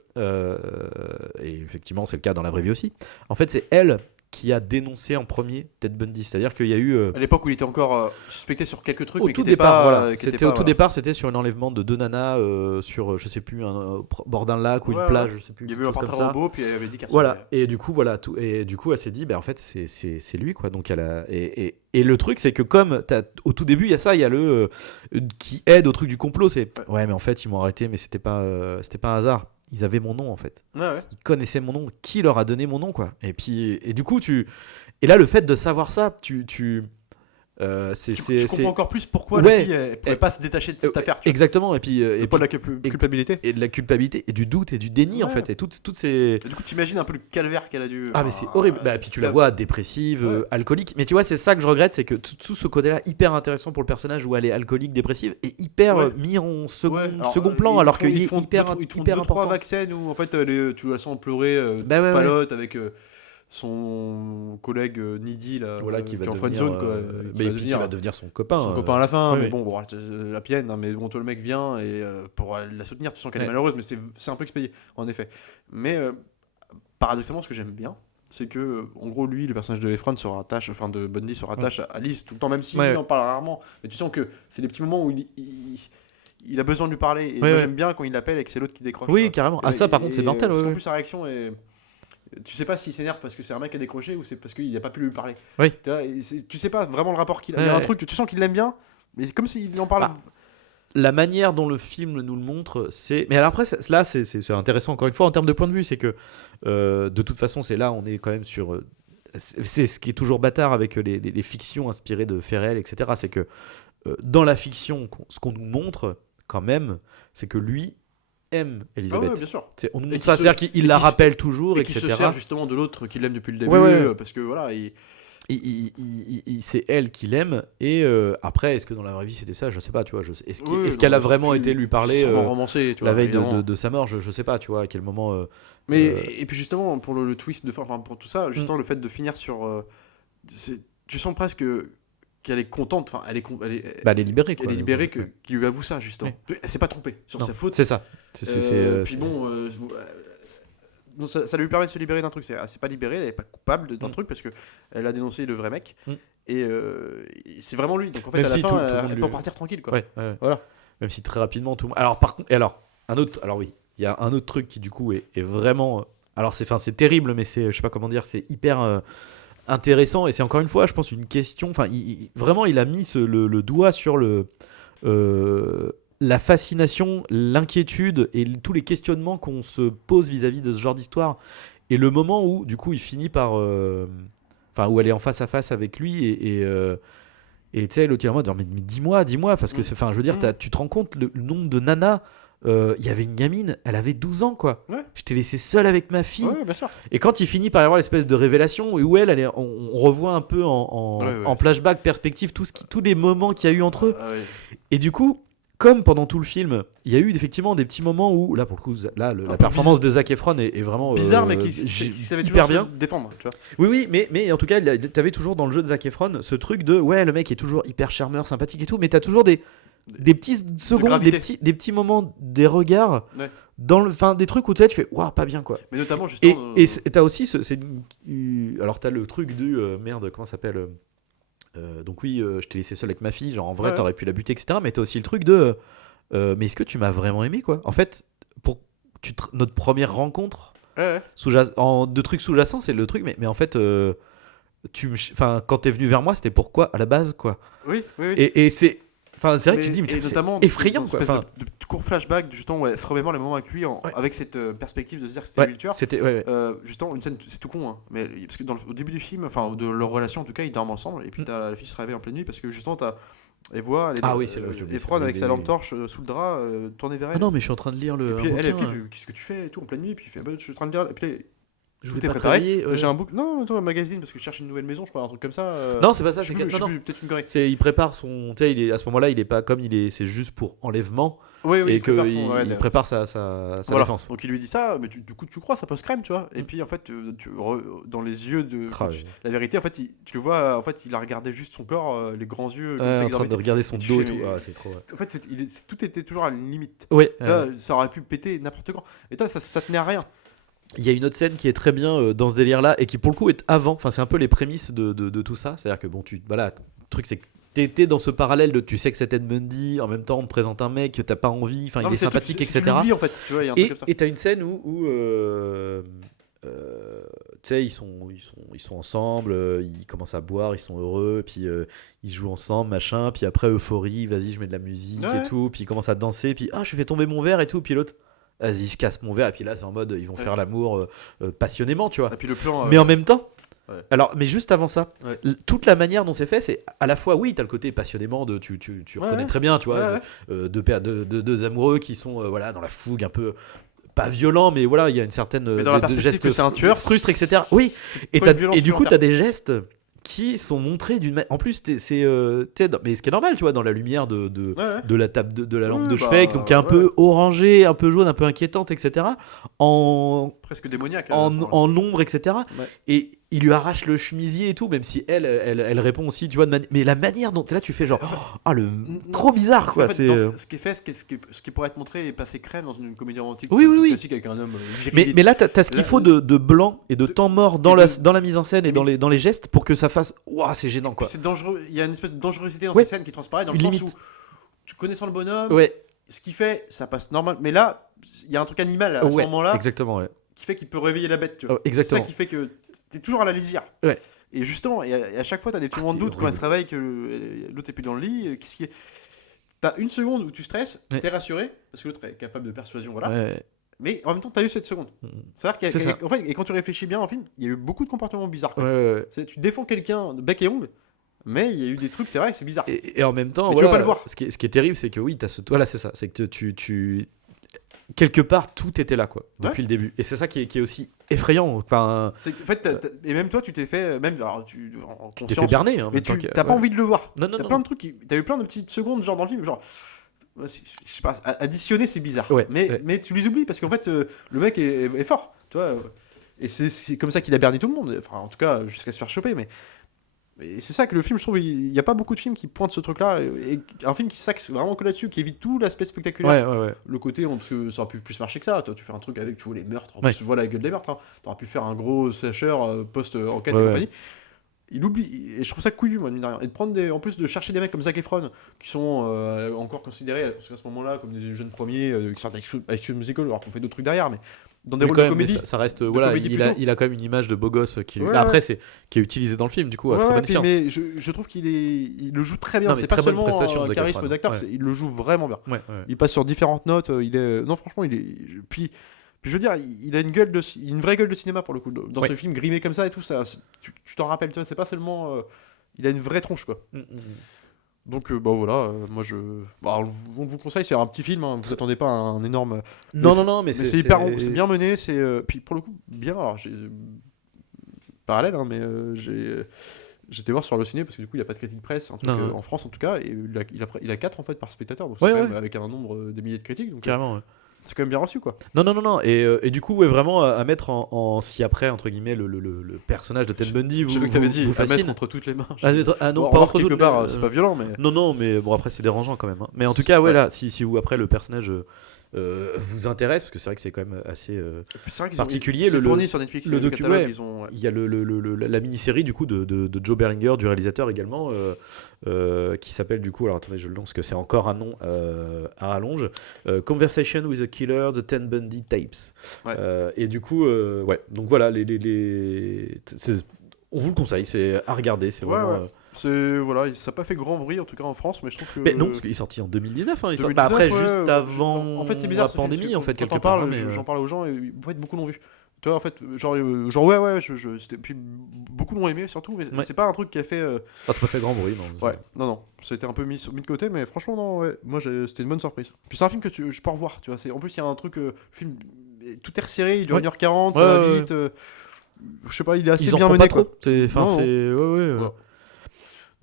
et effectivement c'est le cas dans la vraie vie aussi, en fait c'est elle qui a dénoncé en premier Ted Bundy, c'est-à-dire qu'il y a eu à l'époque où il était encore suspecté sur quelques trucs, au mais tout qui départ, pas, voilà. C'était au tout départ, c'était sur un enlèvement de 2 nanas sur je sais plus un bord d'un lac ou une plage, je sais plus. Il y avait eu un portrait robot, puis elle avait dit qu'elle voilà, et du coup elle s'est dit, ben en fait c'est lui quoi, donc elle a et le truc c'est que comme au tout début il y a ça, il y a le qui aide au truc du complot, c'est ouais mais en fait ils m'ont arrêté, mais c'était pas un hasard. Ils avaient mon nom en fait. Ils connaissaient mon nom. Qui leur a donné mon nom quoi? Et puis du coup et là le fait de savoir ça, tu comprends encore plus pourquoi la fille elle pouvait pas se détacher de cette affaire. Exactement. Et puis et pas de la culpabilité. Et de la culpabilité et du doute et du déni en fait, et toutes ces. Et du coup t'imagines un peu le calvaire qu'elle a dû. Ah mais c'est horrible. Bah puis tu la vois dépressive, alcoolique. Mais tu vois c'est ça que je regrette, c'est que tout ce côté-là hyper intéressant pour le personnage où elle est alcoolique, dépressive, est hyper mis en second plan, alors qu'il est hyper important. 3 vaccins où en fait tu la sens pleurer, palote avec. Son collègue Needy là, qui va est en devenir, friendzone quoi, qui va devenir son copain à la fin, mais bon la pienne, hein, mais bon toi le mec vient et pour la soutenir, tu sens qu'elle est malheureuse, mais c'est un peu expédié en effet, mais paradoxalement ce que j'aime bien c'est que en gros lui le personnage de Efron se rattache, enfin de Bundy se rattache à Alice tout le temps, même si lui en parle rarement, mais tu sens que c'est des petits moments où il a besoin de lui parler, et moi j'aime bien quand il l'appelle et que c'est l'autre qui décroche. Oui, carrément. Ça par contre c'est dental. Parce qu'en plus sa réaction est... Tu sais pas s'il s'énerve parce que c'est un mec qui a décroché ou c'est parce qu'il a pas pu lui parler. Tu sais pas vraiment le rapport qu'il a. Il y a un truc, tu sens qu'il l'aime bien, mais c'est comme s'il en parle. La manière dont le film nous le montre, c'est. Mais alors après, là, c'est intéressant encore une fois en termes de point de vue, c'est que de toute façon, c'est là, on est quand même sur. C'est ce qui est toujours bâtard avec les fictions inspirées de faits réels, etc. C'est que dans la fiction, ce qu'on nous montre quand même, c'est que lui aime Elisabeth. Bien sûr. On nous montre ça, c'est-à-dire qu'il la rappelle toujours, etc. Et qu'il se sert justement de l'autre qu'il aime depuis le début, parce que voilà, c'est elle qui l'aime, et après est-ce que dans la vraie vie c'était ça, je sais pas, tu vois, est-ce qu'elle a vraiment été lui parler romancé, tu vois, la veille de sa mort, je sais pas, tu vois, à quel moment et puis justement pour le twist de fin, enfin pour tout ça, justement le fait de finir sur tu sens presque qu'elle est contente, enfin elle est libérée quoi. Elle est libérée qu'il lui avoue ça justement. Elle s'est pas trompée sur sa faute. C'est ça. Puis bon non, ça lui permet de se libérer d'un truc. C'est pas libérée, elle est pas coupable d'un truc parce que elle a dénoncé le vrai mec et c'est vraiment lui. Donc en fait même à la fin elle peut partir tranquille quoi. Voilà. Même si très rapidement tout. Alors par contre, oui, il y a un autre truc qui du coup est vraiment. Alors c'est terrible, mais je sais pas comment dire, c'est hyper intéressant, et c'est encore une fois, je pense, une question. Enfin, vraiment, il a mis le doigt sur la fascination, l'inquiétude et tous les questionnements qu'on se pose vis-à-vis de ce genre d'histoire. Et le moment où, du coup, il finit par, où elle est en face à face avec lui et tu sais, l'autre il est en mode mais dis-moi, parce que je veux dire, tu te rends compte le nombre de nanas il y avait une gamine, elle avait 12 ans, quoi. Ouais. Je t'ai laissé seul avec ma fille. Ouais, bien sûr. Et quand il finit par y avoir l'espèce de révélation où on revoit un peu en flashback, perspective, tous les moments qu'il y a eu entre eux. Et du coup, comme pendant tout le film, il y a eu effectivement des petits moments où, là pour le coup, la performance de Zac Efron est vraiment bizarre, mais qui savait toujours hyper bien se défendre. Tu vois. Oui, mais en tout cas, t'avais toujours dans le jeu de Zac Efron ce truc de le mec est toujours hyper charmeur, sympathique et tout, mais t'as toujours des petites secondes, des petits moments, des regards. Ouais. Des trucs où tu fais waouh, pas bien quoi. Mais notamment justement. Et t'as aussi alors t'as le truc du merde, comment ça s'appelle donc oui, je t'ai laissé seul avec ma fille, genre en vrai t'aurais pu la buter, etc. Mais t'as aussi le truc de mais est-ce que tu m'as vraiment aimé quoi. En fait, pour notre première rencontre de trucs sous-jacents, c'est le truc, mais en fait quand t'es venu vers moi, c'était pourquoi à la base quoi. Oui. Et c'est vrai que tu dis, mais notamment c'est effrayant quoi. De court flashback, justement, se remémore les moments avec lui, avec cette perspective de se dire que c'était lui le tueur. Justement, une scène, c'est tout con, hein, mais parce que au début du film, enfin de leur relation en tout cas, ils dorment ensemble, et puis t'as la fille se réveille en pleine nuit parce que justement elle voit Efron avec sa lampe torche sous le drap tournée vers elle. Ah non, mais je suis en train de lire le. Et puis elle fait qu'est-ce que tu fais et tout en pleine nuit, et puis il fait je suis en train de lire. Et puis tout est préparé. J'ai un book. Non, attends, un magazine parce que je cherche une nouvelle maison, je crois, un truc comme ça. Non, c'est pas ça. Peut-être une correcte. Il prépare son. Tu sais, à ce moment-là, il est pas comme c'est juste pour enlèvement. Oui, et il prépare sa défense. Donc il lui dit ça, mais du coup tu crois, ça post-crème, tu vois. Et puis en fait, dans les yeux de la vérité, en fait, tu le vois, en fait, il a regardé juste son corps, les grands yeux, en train de regarder son dos et tout. C'est trop. En fait, tout était toujours à une limite. Oui. Ça aurait pu péter n'importe quand. Et toi, ça tenait à rien. Il y a une autre scène qui est très bien dans ce délire-là et qui pour le coup est avant. Enfin, c'est un peu les prémices de tout ça. C'est-à-dire que le truc c'est que t'étais dans ce parallèle de tu sais que c'est Ted Bundy, en même temps on te présente un mec que t'as pas envie, enfin il est sympathique, etc. Tu l'oublies en fait, tu vois, il y a un truc comme ça. Et t'as une scène où tu sais ils sont ensemble, ils commencent à boire, ils sont heureux, puis ils jouent ensemble, machin, puis après euphorie, vas-y je mets de la musique et tout, puis ils commencent à danser, puis je fais tomber mon verre et tout, puis l'autre vas-y je casse mon verre, et puis là c'est en mode ils vont faire l'amour passionnément, tu vois. Et puis le plan, mais en même temps alors, mais juste avant ça, toute la manière dont c'est fait, c'est à la fois, oui, t'as le côté passionnément de tu reconnais très bien, tu vois, deux amoureux qui sont dans la fougue, un peu pas violent, mais voilà, il y a une certaine mais dans la perspective gestes que c'est un tueur, frustre, etc. Oui, et du coup, t'as des gestes qui sont montrés d'une manière. En plus, mais ce qui est normal, tu vois, dans la lumière de la table de la lampe de chevet, donc qui est un peu orangée, un peu jaune, un peu inquiétante, etc. Presque démoniaque. En ombre, etc. Et il lui arrache le chemisier et tout, même si elle répond aussi, tu vois, mais la manière dont t'es là, tu fais genre, trop bizarre, quoi. En fait, ce qui est fait, ce qui pourrait être montré et passer crème dans une comédie romantique classique avec un homme. Mais là, t'as ce qu'il faut de blanc et de temps mort dans la mise en scène et dans les gestes pour que ça fasse, c'est gênant, quoi. C'est dangereux. Il y a une espèce de dangerosité dans ces scènes qui transparaît dans le sens où tu connaissant le bonhomme, ce qu'il fait, ça passe normal. Mais là, il y a un truc animal à ce moment-là. Exactement, qui fait qu'il peut réveiller la bête, tu vois. Exactement. C'est ça qui fait que t'es toujours à la lisière. Et justement, à chaque fois, t'as des petits moments de doute quand elle se réveille que l'autre est plus dans le lit. Qu'est-ce qui est... T'as une seconde où tu stresses, t'es rassuré parce que l'autre est capable de persuasion, voilà. Mais en même temps, t'as eu cette seconde. C'est-à-dire qu'en fait, et quand tu réfléchis bien en film, il y a eu beaucoup de comportements bizarres. Tu défends quelqu'un de bec et ongle. Mais il y a eu des trucs, c'est vrai, c'est bizarre. Et en même temps, tu veux pas le voir. Ce qui est terrible, c'est que oui, t'as c'est ça, c'est que tu quelque part tout était là, quoi, depuis le début. Et c'est ça qui est aussi effrayant. Enfin, en fait, et même toi, tu t'es fait, même alors, en conscience, t'es fait berner, hein, mais t'as pas envie de le voir. Non, t'as plein de trucs, t'as eu plein de petites secondes, genre dans le film, genre. Je sais pas, additionner c'est bizarre. Mais tu les oublies parce qu'en fait, le mec est fort, tu vois. Et c'est comme ça qu'il a berné tout le monde. Enfin, en tout cas, jusqu'à se faire choper, mais c'est ça que le film, je trouve, il n'y a pas beaucoup de films qui pointent ce truc-là. Et un film qui s'axe vraiment que là-dessus, qui évite tout l'aspect spectaculaire. Le côté, parce que ça aurait pu plus marcher que ça. Toi, tu fais un truc avec, tu vois, les meurtres, tu vois la gueule des meurtres. Hein. Tu aurais pu faire un gros slasher post-enquête et compagnie. Il oublie, et je trouve ça couillu, moi, mine de rien. Et de prendre en plus de chercher des mecs comme Zac Efron, qui sont encore considérés, parce qu'à ce moment-là, comme des jeunes premiers, qui sortent avec High Musical, alors qu'on fait d'autres trucs derrière, mais dans des rôles de comédie. Ça reste, il a quand même une image de beau gosse qui est utilisée dans le film, du coup, à très bonne escient. Mais je trouve il le joue très bien. C'est pas seulement un charisme d'acteur, il le joue vraiment bien. Il passe sur différentes notes. Non, franchement, Puis je veux dire, il a une vraie gueule de cinéma pour le coup. Dans ce film grimé comme ça et tout ça, tu t'en rappelles, tu vois, c'est pas seulement. Il a une vraie tronche, quoi. Donc voilà, moi on vous conseille, c'est un petit film, hein, vous attendez pas à un énorme. Non, mais c'est hyper, c'est bien mené, c'est puis pour le coup bien. Alors j'ai parallèle, hein, mais j'étais voir sur Allociné parce que du coup il n'y a pas de critique presse, un truc, en France en tout cas, et il a 4 en fait par spectateur, donc c'est quand même avec un nombre des milliers de critiques, donc carrément. c'est quand même bien reçu quoi. Non. Et du coup, vraiment à mettre en si après, entre guillemets, le personnage de Ted Bundy vous, J'ai vu que t'avais dit vous à fascine. mettre entre toutes les mains. Non, Bon, pas alors, entre quelque toutes part, les- c'est pas violent, mais. Non, mais bon, après, c'est dérangeant quand même. Hein. Mais en tout cas, Ouais. là, si vous, après, le personnage vous intéresse, parce que c'est vrai que c'est quand même assez. C'est vrai qu'ils particulier, c'est le- fourni sur Netflix, le catalogue, docu- ils ont. Il y a la mini-série du coup de Joe Berlinger, du réalisateur également, qui s'appelle du coup, alors attendez, je le lance parce que c'est encore un nom à rallonge, Conversation with a Killer, The Ted Bundy Tapes. Ouais. Et du coup, donc voilà, on vous le conseille, c'est à regarder, c'est Ouais, vraiment. ouais. C'est voilà, ça n'a pas fait grand bruit en tout cas en France, mais je trouve que. Mais non, parce qu'il est sorti en 2019, hein, il sort- 2019, après, ouais, juste ouais, avant en fait, c'est bizarre, la ce film, pandémie, c'est en fait, quand quelque on part. parle, hein, mais, j'en parle aux gens et en fait beaucoup l'ont vu. Tu vois, en fait, genre ouais, c'était puis beaucoup l'ont aimé surtout, mais Ouais. c'est pas un truc qui a fait. c'est pas fait grand bruit, non. Ouais, non, c'était un peu mis de côté, mais franchement, non, ouais, moi c'était une bonne surprise. Puis c'est un film que je peux revoir, tu vois. En plus, il y a un truc, film, tout est resserré, il dure Ouais. 1h40, Ouais, ça va ouais, vite. Je sais pas, il est assez Ils en bien font mené, pas trop. quoi. Enfin, Non, c'est. Ouais. Voilà.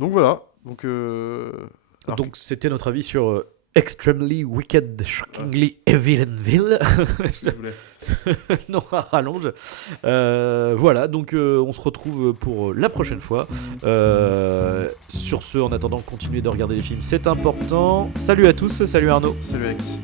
Donc voilà, donc. Alors, Donc c'était notre avis sur Extremely Wicked, Shockingly Evil and Vil. je voulais. Non, à rallonge. Voilà, donc on se retrouve pour la prochaine fois. Sur ce, en attendant, continuez de regarder les films, c'est important. Salut à tous, salut Arnaud. Salut Alex.